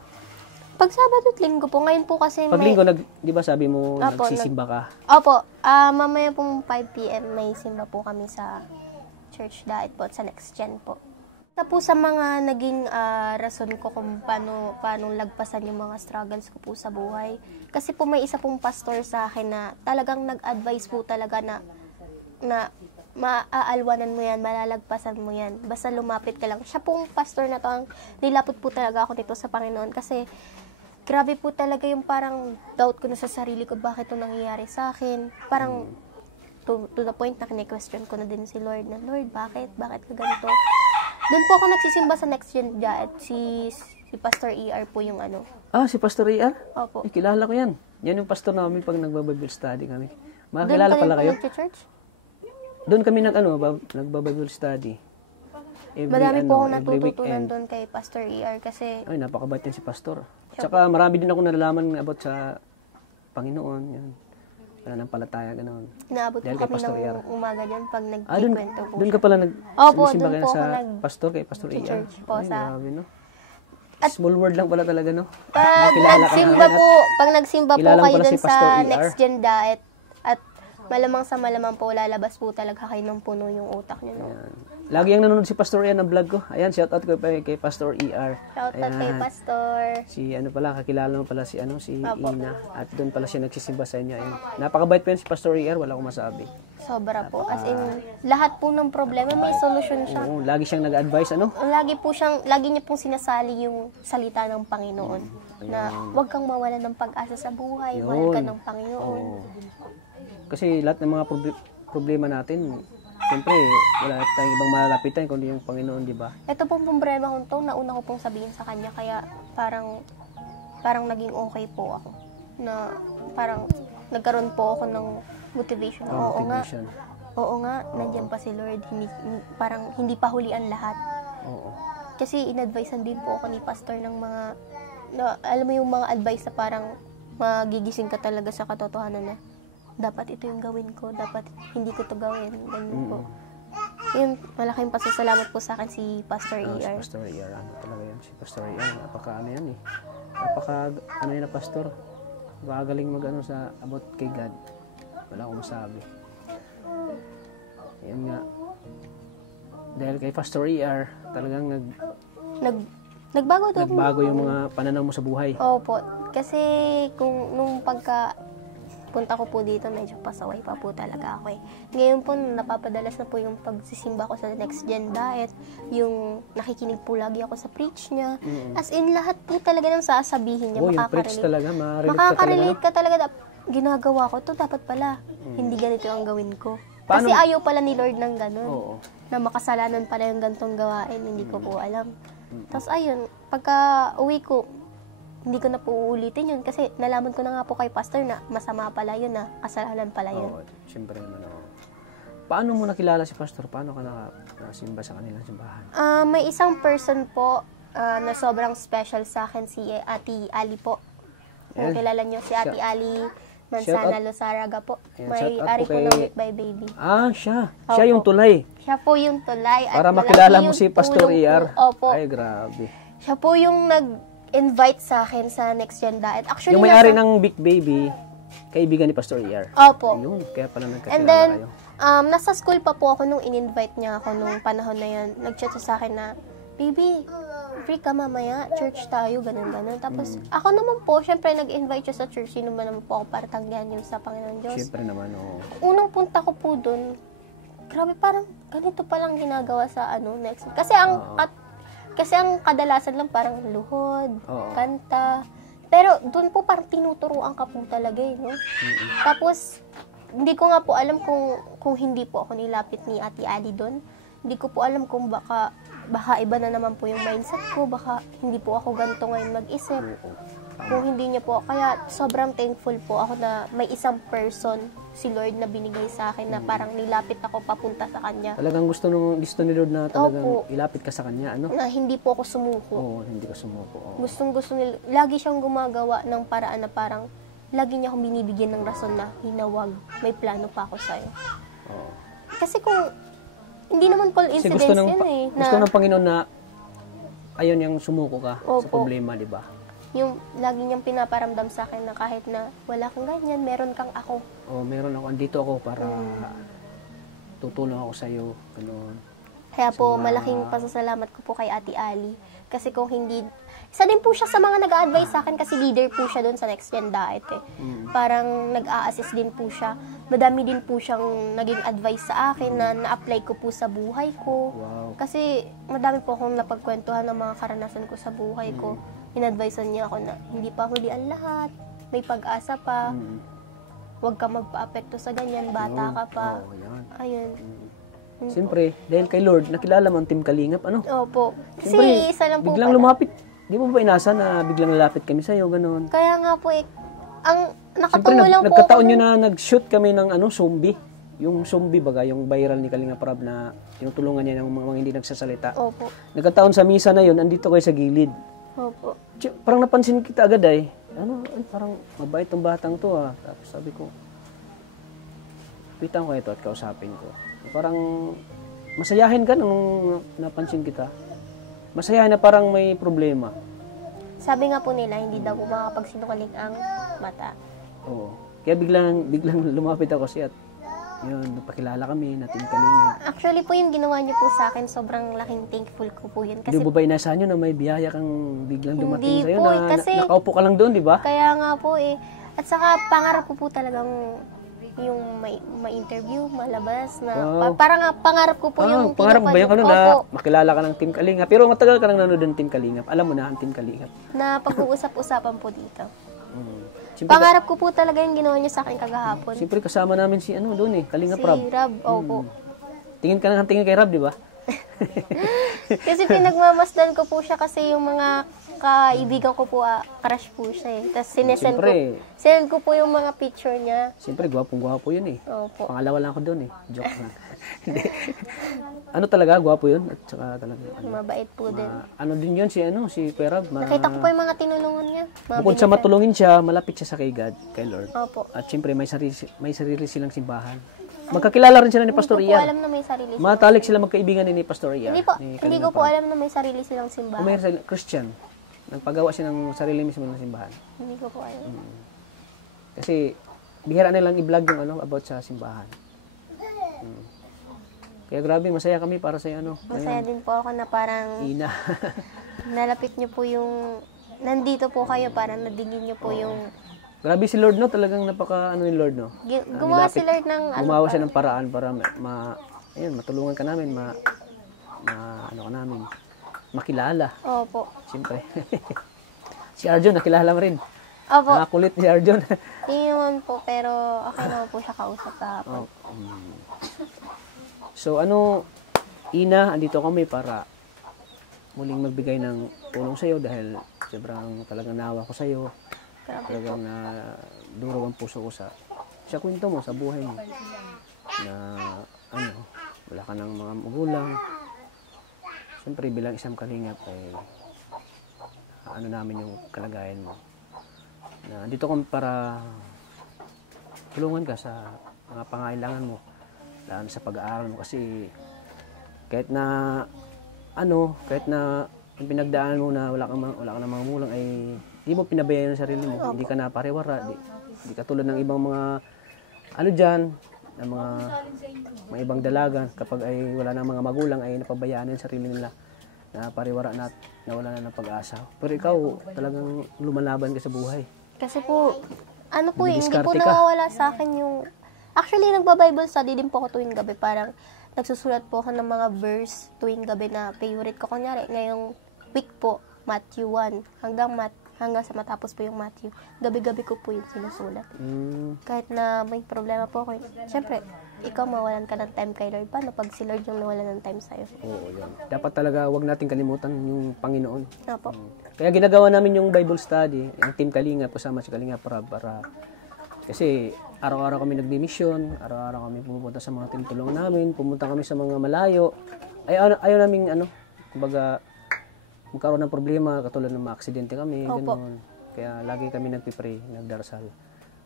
Pag Sabado at Linggo po, ngayon po kasi Pag linggo, di ba sabi mo, Apo, nagsisimba ka? Opo, mamaya pong 5 p.m. may simba po kami sa church diet po, sa Next Gen po. Ito po sa mga naging rason ko kung paano lagpasan yung mga struggles ko po sa buhay. Kasi po may isa pong pastor sa akin na talagang nag-advise po talaga na maaalwanan mo yan, malalagpasan mo yan. Basta lumapit ka lang. Siya pong pastor na to, ang nilapit po talaga ako nito sa Panginoon kasi grabe po talaga yung parang doubt ko na sa sarili ko, bakit ito nangyayari sa akin. Parang to the point na kine-question ko na din si Lord na, Lord, bakit ka ganito? Doon po ako nagsisimba sa Next Gen Diet. Si Pastor ER po yung Si Pastor ER? Opo. Kilala ko yan. Yan yung pastor namin pag nagbabible study kami. Makakilala pala kayo. Nag-church? Doon kami nagba-Bible study. Madami po akong every natututunan weekend. doon kay Pastor ER kasi Ay, napakabait yan si Pastor. Tsaka marami din ako nalalaman about sa Panginoon. Yan. Pananampalataya, gano'n. inaabot po Dahil kay kami Pastor ng ER. umaga dyan pag Doon, nagkikwento po doon siya. ka pala Opo, sinisimba doon ka po sa ako Pastor, kay Pastor ER. church po Ay, sa- grabe, no? Small world lang pala talaga, no? Pag Nakilala ka nagsimba namin po, pag nagsimba po kilala mo kayo pala dun si Pastor sa ER. Next Gen Diet at malamang sa malamang po lalabas po talaga kayo ng puno yung utak niyo. No? Ayan. Lagi yung nanonood si Pastor ER ng vlog ko. Ayan, shout out ko kay Pastor ER. Shout out kay Ayan. Pastor. Si kakilala mo pala si Opo. Ina. At doon pala siya nagsisimba sa inyo. Ayan. Napakabait pa yan si Pastor ER, wala akong masabi. Sobra po. As in, lahat po ng problema may solusyon siya. Oo, lagi siyang nag-advise, ano? Lagi niya pong sinasali yung salita ng Panginoon. Na huwag kang mawala ng pag-asa sa buhay, mahal ka Yun. ng Panginoon. Oo. Kasi lahat ng mga problema natin, siyempre, wala tayong ibang malalapitan kundi yung Panginoon, di ba? Ito pong problema ko to, nauna ko pong sabihin sa kanya, kaya parang naging okay po ako. Na parang nagkaroon po ako ng motivation. Motivation. Oo nga, nandiyan pa si Lord. Parang hindi pa huli ang lahat. Oo. Kasi in-advisean din po ako ni Pastor ng mga, alam mo yung mga advice na parang magigising ka talaga sa katotohanan na dapat ito yung gawin ko, dapat hindi ko to gawin. Ganun po. Yun, malaking pasasalamat po sa akin si Pastor Si ER. Pastor ER, ano talaga yan? Si Pastor ER, ano yan eh. Yan na Pastor. Napakagaling sa about kay God. Wala akong masabi. Yan nga. Dahil kay Pastor ER, talagang Nagbago to. nagbago yung mga pananaw mo sa buhay. Opo. Kasi nung punta ko po dito, medyo pasaway pa po talaga ako eh. Ngayon po, napapadalas na po yung pagsisimba ko sa Next Gen Diet, yung nakikinig po lagi ako sa preach niya. As in, lahat po talaga ng sasabihin niya, Oo, yung preach talaga, makaka-relate ka talaga. Ginagawa ko to, dapat pala, hindi ganito ang gawin ko. Kasi ayaw pala ni Lord ng ganun. Oo. Na makasalanan pala yung gantong gawain, hindi ko po alam. Tapos ayun, pagka uwi ko, hindi ko na po uulitin yun kasi nalaman ko na nga po kay Pastor na masama pala yun, na kasalanan pala yun. Oo, siyempre naman. Paano mo nakilala si Pastor? Paano ka nakasimba sa kanilang simbahan? May isang person po na sobrang special sa akin, si Ate Ali po. Kung Ayan. kilala nyo, si Ate Ali Shout Mansana out. Losaraga po. Ayan, May shout out ari po po kay- ng Meet by Baby. Siya. Siya yung tulay. Siya po yung tulay. at Para malaki makilala mo yung si Pastor tulong ER. po. Opo. Ay, grabe. Siya po yung nag-invite sa akin sa Next Gen Diet. Actually, Yung may-ari ng Big Baby, kaibigan ni Pastor ER. Opo. Yun, kaya pala nagkakilala And then, kayo. nasa school pa po ako nung in-invite niya ako nung panahon na yan. Nag-chat siya sa akin na, Baby, free ka mamaya, church tayo, ganun-ganun. Tapos, ako naman po, syempre nag-invite siya sa church. Sino ba naman po ako para tanggihan yung sa Panginoon Diyos. Siyempre naman, oo. Unang punta ko po dun, grabe, parang ganito palang ginagawa sa Next. Kasi ang kadalasan lang parang luhod, Oo. kanta. Pero dun po parang tinuturuan ka po talaga eh, no? Tapos, hindi ko nga po alam kung hindi po ako nilapit ni Ate Ali dun. Hindi ko po alam kung baka iba na naman po yung mindset ko, baka hindi po ako ganito ngayon mag-isip. Kung hindi niya po, kaya sobrang thankful po ako na may isang person, si Lord, na binigay sa akin na parang nilapit ako papunta sa Kanya. Talagang gusto ni Lord na talagang Opo. ilapit ka sa Kanya, ano? Na hindi po ako sumuko. Oo, hindi ka sumuko. Oo. Gustong-gusto nila, lagi siyang gumagawa ng paraan na parang, lagi niya akong binibigyan ng rason na hinawag, may plano pa ako sa'yo. Oo. Kasi kung, hindi naman Kasi coincidence yun eh. gusto ng Panginoon na ayun yung sumuko ka sa Opo. problema, di ba? Yung lagi niyang pinaparamdam sa akin na kahit na wala kang ganyan, meron kang ako. O meron ako, andito ako para tutulong ako sa iyo, ganoon. Kaya po, malaking pasasalamat ko po kay Ate Ali. Kasi kung hindi, isa din po siya sa mga nag-a-advise sa akin kasi leader po siya doon sa Next Gen Diet eh. Parang nag-a-assist din po siya. Madami din po siyang naging advice sa akin na na-apply ko po sa buhay ko. Wow. Kasi madami po akong napagkwentuhan ng mga karanasan ko sa buhay ko. In-advisean niya ako na hindi pa huli ang lahat, may pag-asa pa, huwag ka magpa-apekto sa ganyan, bata ka pa. Oo, yan. Ayun. Siyempre, dahil kay Lord, nakilala mo ang Team Kalingap, ano? Opo. Kasi Siyempre, isa lang po biglang pala. lumapit. Di mo ba inasa na biglang lalapit kami sa'yo, ganoon? Kaya nga po Ang Siyempre, nakatulong lang po nagkataon ako nyo na nag-shoot kami ng zombie. Yung zombie baga, yung viral ni Kalinga Prab na tinutulungan niya ng mga hindi nagsasalita. Opo. Nagkataon sa misa na yun, andito kayo sa gilid. Opo. Parang napansin kita agad ay parang mabait tong batang to ah. Tapos sabi ko, pitan ko ito at kausapin ko. Parang masayahin ka nung napansin kita. Masayahin na parang may problema. Sabi nga po nila, hindi daw po makakapagsinungaling ang mata. Oo. Kaya biglang lumapit ako siya at yun, napakilala kami, natin Kalinga. Actually po yung ginawa niyo po sa akin, sobrang laking thankful ko po yun. Hindi Kasi mo ba inasahan nyo na may biyaya kang biglang dumating Hindi sa'yo po, na kasi- nakaupo ka lang doon, di ba? kaya nga po eh. At saka pangarap ko po talagang yung ma-interview, malabas na Wow. parang nga pangarap ko po yung Pangarap mo ba yung ano Opo, na makilala ka ng Team Kalinga? Pero matagal ka nang nanonood ng Team Kalinga. Alam mo na ang Team Kalinga. na pag-uusap-usapan po dito. Siyempre, Pangarap ko po talaga yung ginawa niyo sa akin kagahapon. siyempre kasama namin si doon Kalinga Si Prab. Rab, opo. Tingin ka ng tingin kay Rab, di ba? Kasi pinagmamasdan ko po siya kasi yung mga kaibigan ko po, crush po siya eh. Tapos Siyempre. sinend ko po yung mga picture niya. Siyempre, gwapong-gwapo yun eh. Opo. Pangalawa lang ako doon eh. Joke lang. Hindi. Ano talaga, gwapo yun. At saka talaga, Mabait po din. ano din yun, si Kuya Rab. Nakita ko po yung mga tinulungan niya. Bukod sa matulungin siya, malapit siya sa kay God, kay Lord. Opo. At siyempre, may sarili silang simbahan. Magkakilala rin sila ni Pastor Hindi ko po Ian. alam na may sarili sila. Matalik sila magkaibigan ni Pastor Ian. Hindi ko po alam na may sarili silang simbahan. May Christian. Nagpagawa siya ng sarili mismo ng simbahan. Hindi ko po alam. Kasi, bihira na lang i-vlog yung about sa simbahan. Kaya grabe, masaya kami para sa Masaya din po ako na parang Ina. nalapit niyo po yung nandito po kayo para nadingin niyo po yung Grabe si Lord, no? Talagang ni Lord, no? gumawa si Lord ng Gumawa siya ng paraan para matulungan ka namin, makilala. Opo. Siyempre. Si Arjon, nakilala mo rin. Opo. Nakakulit si Arjon. Yun naman po, pero okay naman po siya kausap kahapon. So, Ina, andito kami para muling magbigay ng tulong sa'yo dahil sobrang talagang nawa ko sa'yo. Talagang duro ang puso ko sa kwento mo, sa buhay mo. Na, wala ka ng mga magulang. Siyempre, bilang isang kalingap, namin yung kalagayan mo. Na, andito kami para tulungan ka sa mga pangailangan mo. Lalo sa pag-aaral mo kasi kahit na yung pinagdaan mo na wala ka ng mga magulang ay di mo pinabayaan ang sarili mo. Hindi ka napariwara. Di ka tulad ng ibang mga ng mga ibang dalaga kapag ay wala ng mga magulang ay napabayaan yung sarili nila na pariwara na nawala na ng pag-asa. Pero ikaw talagang lumalaban ka sa buhay. Kasi po, hindi po Dumidiskarte ka. nawawala sa akin yung actually nagba-Bible study din po ako tuwing gabi, parang nagsusulat po ako ng mga verse tuwing gabi na favorite ko. Kunyari, ngayong week po, Matthew 1, hanggang sa matapos po yung Matthew. Gabi-gabi ko po yung sinusulat. Kahit na may problema po ako. Siyempre, ikaw mawalan ka ng time kay Lord. Paano pag si Lord yung nawalan ng time sa'yo? Oo, yan. Dapat talaga wag natin kalimutan yung Panginoon. Opo. Kaya ginagawa namin yung Bible study, ang Team Kalinga, kasama si Kalinga para kasi araw-araw kami nagmi-mission, araw-araw kami pumupunta sa mga tinutulungan namin, pumunta kami sa mga malayo. Ayaw namin kumbaga magkaroon ng problema, katulad ng mga aksidente kami, gano'n. Kaya lagi kami nagpipray, nagdarasal.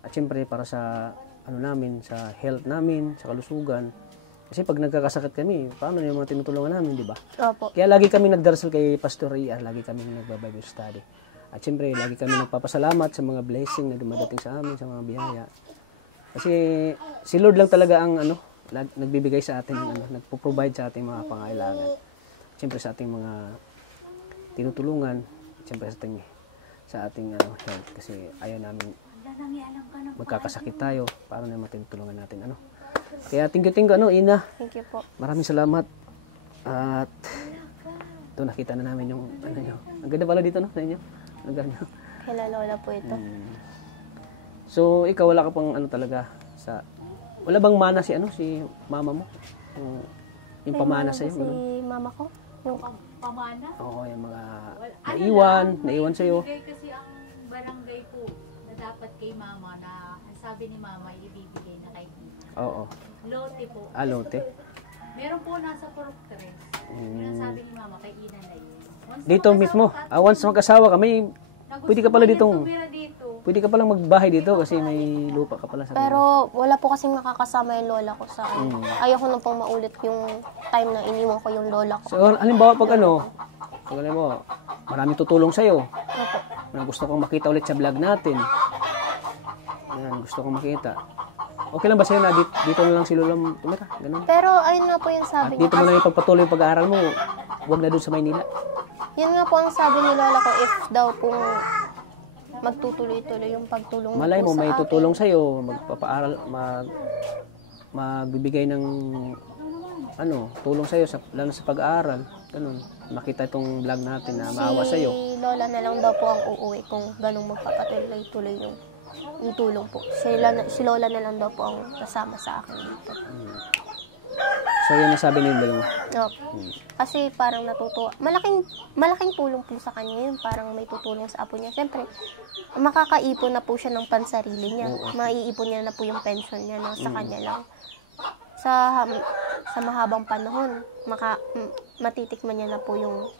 At siyempre para sa namin, sa health namin, sa kalusugan. Kasi pag nagkakasakit kami, paano yung mga tinutulungan namin, di ba? Opo. Kaya lagi kami nagdarasal kay Pastor Ian, lagi kami nagba-Bible study. At siyempre, lagi kami nagpapasalamat sa mga blessing na dumadating sa amin, sa mga biyaya. Kasi si Lord lang talaga ang nagbibigay sa atin, nagpo-provide sa ating mga pangailangan. Siyempre sa ating mga tinutulungan, siyempre sa ating health. Kasi ayaw namin magkakasakit tayo, para naman tinutulungan natin. Kaya thank you, Ina. Thank you po. Maraming salamat. At ito, nakita na namin yung nyo. Ang ganda pala dito, sa inyo. Lugar nyo. Kaya lola po ito. So, ikaw wala ka pang talaga wala bang mana si mama mo? Yung pamana sa'yo? Si mama ko. Yung Pamana? Oo, yung mga naiwan sa'yo. Kasi ang barangay po na dapat kay mama na ang sabi ni mama ibibigay na kay Tita. Oo. Lote po. Alote. Meron po nasa Purok 3. Yun ang sabi ni mama kay Ina na yun. Dito mismo. Once mag-asawa kami, pwede ka pala dito. Dito. Pwede ka palang magbahay dito kasi may lupa ka pala sa Pero wala po kasing makakasama yung lola ko sa akin. Ayoko nang pong maulit yung time na iniwan ko yung lola ko. So, halimbawa pag maraming tutulong sa'yo. Opo. Gusto kong makita ulit sa vlog natin. Yan, gusto kong makita. Okay lang ba sa'yo na dito na lang si Lola tumira? Ganun. Pero ayun nga po yung sabi At niya. dito mo na ipagpatuloy yung pag-aaral mo. Huwag na doon sa Maynila. Yun nga po ang sabi ni lola ko, if daw pong magtutuloy-tuloy yung pagtulong Malay po mo, sa may akin. tutulong sa'yo. Magpapaaral, magbibigay ng tulong sa'yo, lalo sa pag-aaral. Ganun. Makita itong vlog natin na maawa sa'yo. Si lola na lang daw po ang uuwi kung ganung magpapatuloy-tuloy yung tulong po. Si lola na lang daw po ang kasama sa akin dito. So, yan nasabi ni Lola. Opo. Kasi parang natutuwa. Malaking tulong po sa kanya yun. Parang may tutulong sa apo niya. Siyempre, makakaipon na po siya ng pansarili niya. Maiipon niya na po yung pension niya na sa kanya lang. Sa mahabang panahon, matitikman niya na po yung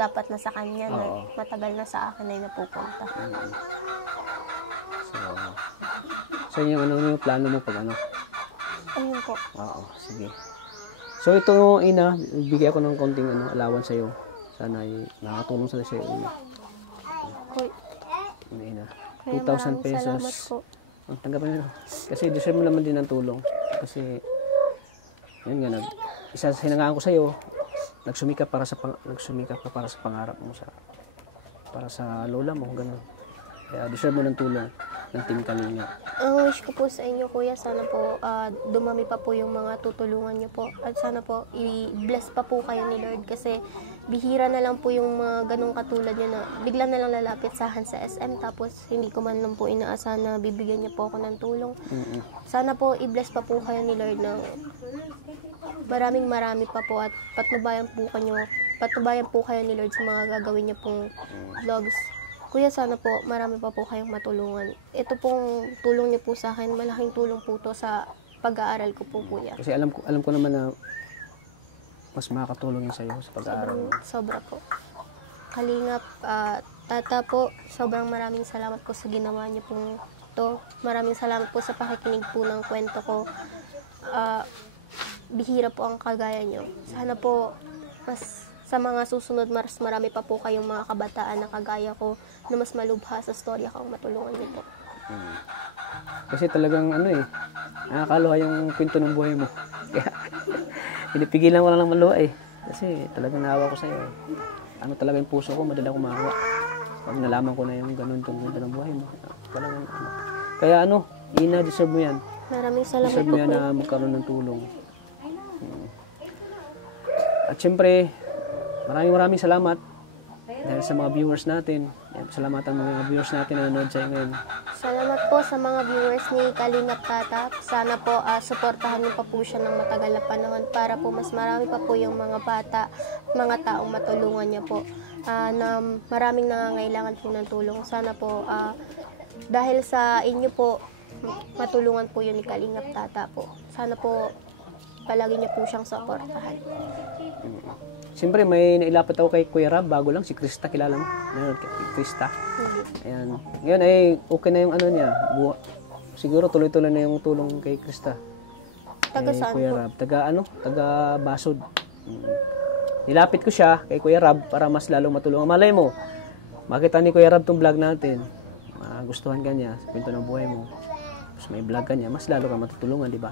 dapat na sa kanya na matagal na sa akin ay napupunta. So yung yung plano mo pag Ayun po. Oo, sige. So ito ina, bigyan ako ng konting allowance sa'yo. Sana ay nakatulong sila sa'yo ina. Ina. 2,000 pesos. Salamat po. Tanggapin mo. Kasi deserve mo naman din ng tulong. Kasi yun nga, isa sa hinangaan ko sa'yo, nagsumikap ka para sa pangarap mo, para sa lola mo, gano'n. Kaya deserve mo ng tulong ng Team Kalinga. Ang wish ko po sa inyo, kuya, sana po dumami pa po yung mga tutulungan niyo po. At sana po i-bless pa po kayo ni Lord kasi bihira na lang po yung mga ganong katulad niya na bigla na lang lalapit sa akin sa SM tapos hindi ko man lang po inaasahan na bibigyan niya po ako ng tulong. Sana po i-bless pa po kayo ni Lord ng marami pa po at patnubayan po kayo ni Lord sa mga gagawin niya pong vlogs. Kuya, sana po marami pa po kayong matulungan. Ito pong tulong niyo po sa akin, malaking tulong po to sa pag-aaral ko po, kuya. Kasi alam ko naman na mas makakatulong yun sa'yo sa pag-aaral mo. Sobra po. Kalingap, tata po, sobrang maraming salamat po sa ginawa niyo pong to. Maraming salamat po sa pakikinig po ng kwento ko. Bihira po ang kagaya niyo. Sana po sa mga susunod, mas marami pa po kayong mga kabataan na kagaya ko na mas malubha sa storya kung matulungan niyo po. Kasi talagang nakakaluha yung kwento ng buhay mo. Kaya, pinipigilan ko na lang maluha Kasi talagang naawa ko sa'yo talaga yung puso ko, madala ko maawa. Pag nalaman ko na yung ganun yung kwento ng buhay mo. Talagang Kaya ina, deserve mo yan. Maraming salamat Deserve po, mo yan kuya. na magkaroon ng tulong. At syempre, maraming salamat dahil sa mga viewers natin. Salamatan mo mga viewers natin na nanonood sa'yo ngayon. Salamat po sa mga viewers ni Kalingap Tata. Sana po suportahan niyo pa po siya ng matagal na panahon para po mas marami pa po yung mga bata, mga taong matulungan niya po na maraming nangangailangan po ng tulong. Sana po dahil sa inyo po matulungan po yun ni Kalingap Tata po. Sana po palagi niyo po siyang suportahan. Siyempre, may nailapit ako kay Kuya Rab, bago lang, si Krista, kilala mo? Krista. Ayan. Ngayon ay okay na yung niya. Siguro tuloy-tuloy na yung tulong kay Krista. Taga saan Kuya po? Rab. Taga Basod. Nilapit ko siya kay Kuya Rab para mas lalong matulungan. Malay mo, makita ni Kuya Rab tong vlog natin. Gustuhan ka niya sa kwento ng buhay mo. Tapos may vlog ka niya, mas lalo ka matutulungan, di ba?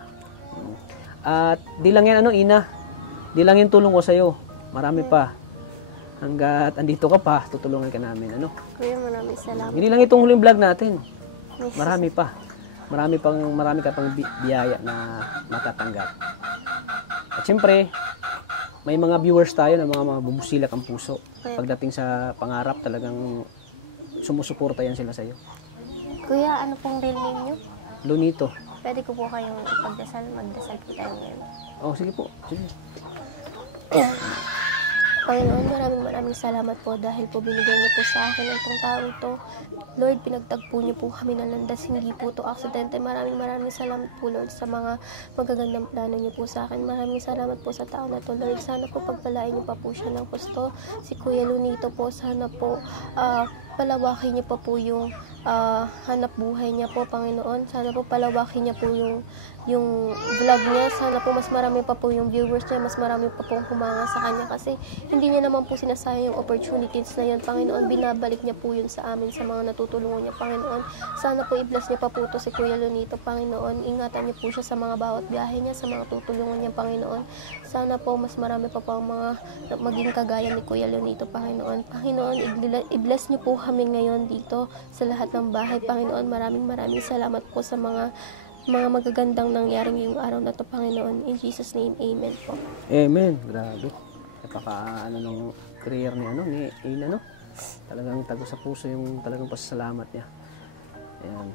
At di lang yan, ina. Di lang yung tulong ko sa'yo. Marami pa. Hanggat andito ka pa, tutulungan ka namin. Kuya, maraming salamat. Hindi lang itong huling vlog natin. Marami pa. Marami ka pang biyaya na matatanggap. At syempre, may mga viewers tayo na mga mabubusilak ang puso. Pagdating sa pangarap, talagang sumusuporta yan sila sa'yo. Kuya, ano pong real name niyo? Lunito. Pwede ko po kayong ipagdasal, magdasal po tayo ngayon. Oh, sige po. Sige. Panginoon, maraming salamat po dahil po binigyan niyo po sa akin ang taong to. Lord, pinagtagpo niyo po kami ng landas, hindi po to aksidente. Maraming salamat po, Lord, sa mga magagandang plano niyo po sa akin. Maraming salamat po sa tao na to, Lord. Sana po pagpalain niyo pa po siya ng gusto. Si Kuya Lunito po, sana po palawakin niyo pa po yung hanap buhay niya po, Panginoon. Sana po palawakin niya po yung vlog niya. Sana po mas marami pa po yung viewers niya, mas marami pa pong humanga sa kanya kasi hindi niya naman po sinasayang yung opportunities na yun, Panginoon. Binabalik niya po yun sa amin, sa mga natutulungan niya, Panginoon. Sana po i-bless niya pa po to si Kuya Lunito, Panginoon. Ingatan niya po siya sa mga bawat biyahe niya, sa mga tutulungan niya, Panginoon. Sana po mas marami pa po ang mga maging kagaya ni Kuya Lunito, Panginoon. Panginoon, i-bless niyo po kami ngayon dito sa lahat ng bahay, Panginoon. Maraming salamat po sa mga magagandang nangyari ngayong araw na to, Panginoon. In Jesus' name, amen po. Amen. Grabe. Napaka nung career ni ni Ina, no? Talagang tago sa puso yung talagang pasasalamat niya. Ayan.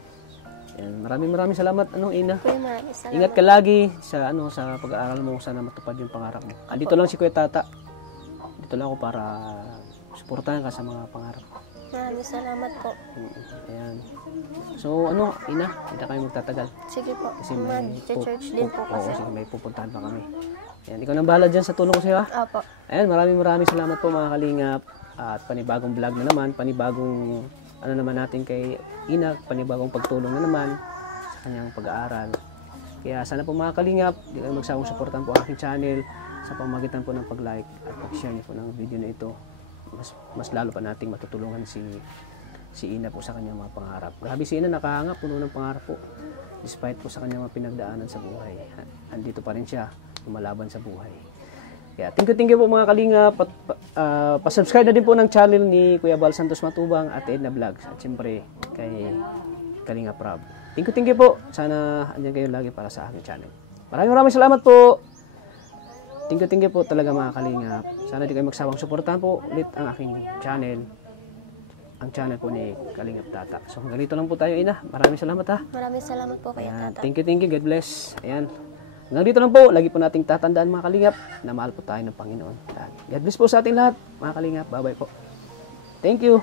Ayan. Maraming salamat Ina. Kuya, maraming salamat. Ingat ka lagi sa sa pag-aaral mo, sana matupad yung pangarap mo. Andito lang si Kuya Tata. Dito lang ako para suportahan ka sa mga pangarap. Maraming salamat po. Ayan. So Ina, hindi kayo magtatagal. Sige po. Kasi may Mag-church din po kasi. Oo, may pupuntahan pa kami. Ayan, ikaw nang bahala dyan sa tulong ko sa'yo, ha? Opo. Ayan, maraming salamat po mga kalingap. At panibagong vlog na naman, panibagong naman natin kay Ina, panibagong pagtulong na naman sa kanyang pag-aaral. Kaya sana po mga kalingap, di kayo magsawang supportan po ang aking channel sa pamamagitan po ng pag-like at pag-share niyo po ng video na ito. Mas lalo pa nating matutulungan si Ina po sa kanyang mga pangarap. Grabe si Ina, nakahanga, puno ng pangarap po. Despite po sa kanyang mga pinagdaanan sa buhay, andito pa rin siya, lumalaban sa buhay. Kaya thank you po mga kalingap. Pa-subscribe na din po ng channel ni Kuya Bal Santos Matubang at Edna Vlogs. At siyempre kay Kalingap Rob. Thank you po. Sana andyan kayo lagi para sa aking channel. Maraming salamat po. Thank you po talaga mga kalingap. Sana di kayo magsawang suportahan po ulit ang aking channel. Ang channel po ni Kalingap Tata. So hanggang dito lang po tayo, Ina. Maraming salamat, ha. Maraming salamat po kay Tata. Thank you. God bless. Ayan. Hanggang dito lang po. Lagi po nating tatandaan mga kalingap na mahal po tayo ng Panginoon. God bless po sa ating lahat mga kalingap. Bye-bye po. Thank you.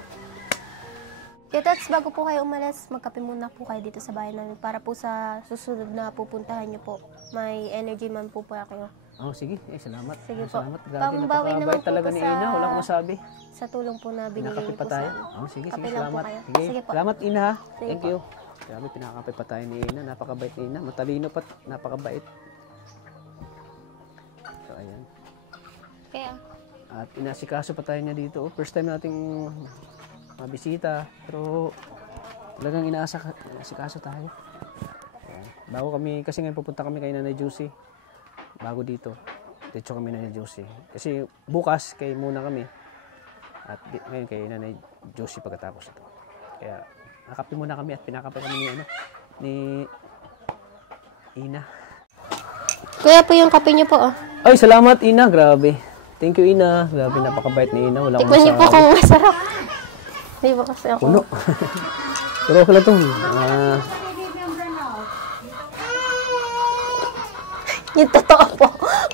Kaya Tats, bago po kayo umalis, magkape muna po kayo dito sa bahay namin para po sa susunod na pupuntahan nyo po. May energy man po kayo. Oh, sige. Salamat. Sige po. Salamat. Grabe, Pambawi naman po talaga ni Ina. Wala akong masabi. Sa tulong po na binigay niyo Pinakape pa po tayo. sa Oh, sige. Kape lang po Salamat. kayo. Sige. Sige po. Salamat, Ina, ha. Sige Thank po. you. Grabe, pinakape pa tayo ni Ina. Napakabait ni Ina. Matalino pa. Napakabait. So, ayan. Kaya, At inasikaso pa tayo niya dito. First time nating mabisita. Pero talagang inasikaso tayo. Ayan. Bago kami, kasi ngayon pupunta kami kay Nanay Juicy. Bago dito. Dito kami Nanay Juicy. Kasi bukas kay muna kami. At ngayon kay Nanay Juicy pagkatapos ito. Kaya nakape muna kami at pinakape kami ni Ina. kuya po yung kape niyo po, oh. Ay, salamat Ina. Grabe. Thank you, Ina. Grabe, napakabait ni Ina. Wala akong Tikman niyo po masabi. kung masarap. Di ba kasi ako? Puno. Pero okay lang ito. Yung totoo po.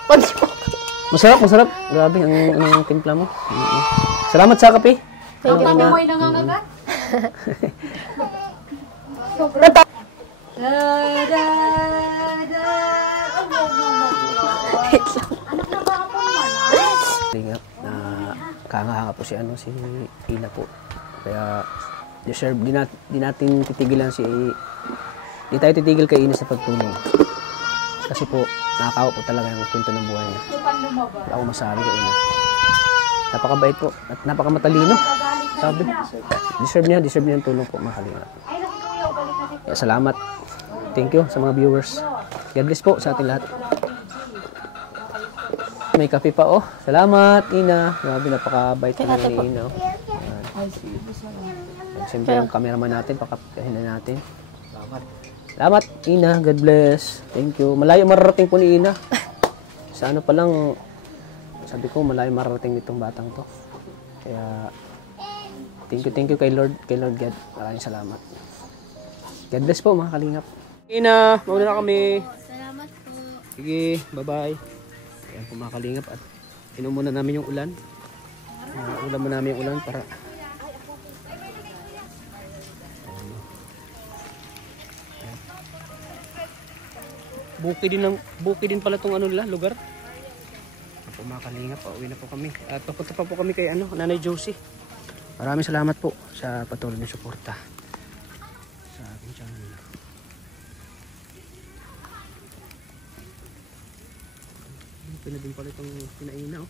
Pag Masarap. Grabe, ang timpla mo. Salamat sa kape. Thank you. Ano mo yung nangangagat? Tingap na kahanga po si Ina po. Kaya deserve di natin titigilan di tayo titigil kay Ina sa pagtulong. Kasi po nakakawa po talaga yung kwento ng buhay niya. Wala akong masabi kay Ina. Napakabait po at napakamatalino. Sabi, deserve niya yung tulong po mga kalingap. Kaya salamat. Thank you sa mga viewers. God bless po sa ating lahat. May kape pa, oh. Salamat, Ina. Grabe, napakabait ka ni Ina. Siyempre, yung cameraman natin, pakapikahin na natin. Salamat, Ina. God bless. Thank you. Malayo mararating po ni Ina. Sa ano pa lang, sabi ko, malayo mararating nitong batang to. Kaya, thank you kay Lord God. Maraming salamat. God bless po, mga kalingap. Ina, mauna na kami. Salamat po. Sige, bye-bye. Ayan po mga kalingap at inom muna namin yung ulan. Ulam mo namin yung ulan para buki din pala tong ano nila, lugar. Po mga kalingap, pauwi na po kami. At papunta pa po kami kay Nanay Josie. Maraming salamat po sa patuloy na suporta sa aking channel. Pinadin pala itong pinaina, oh.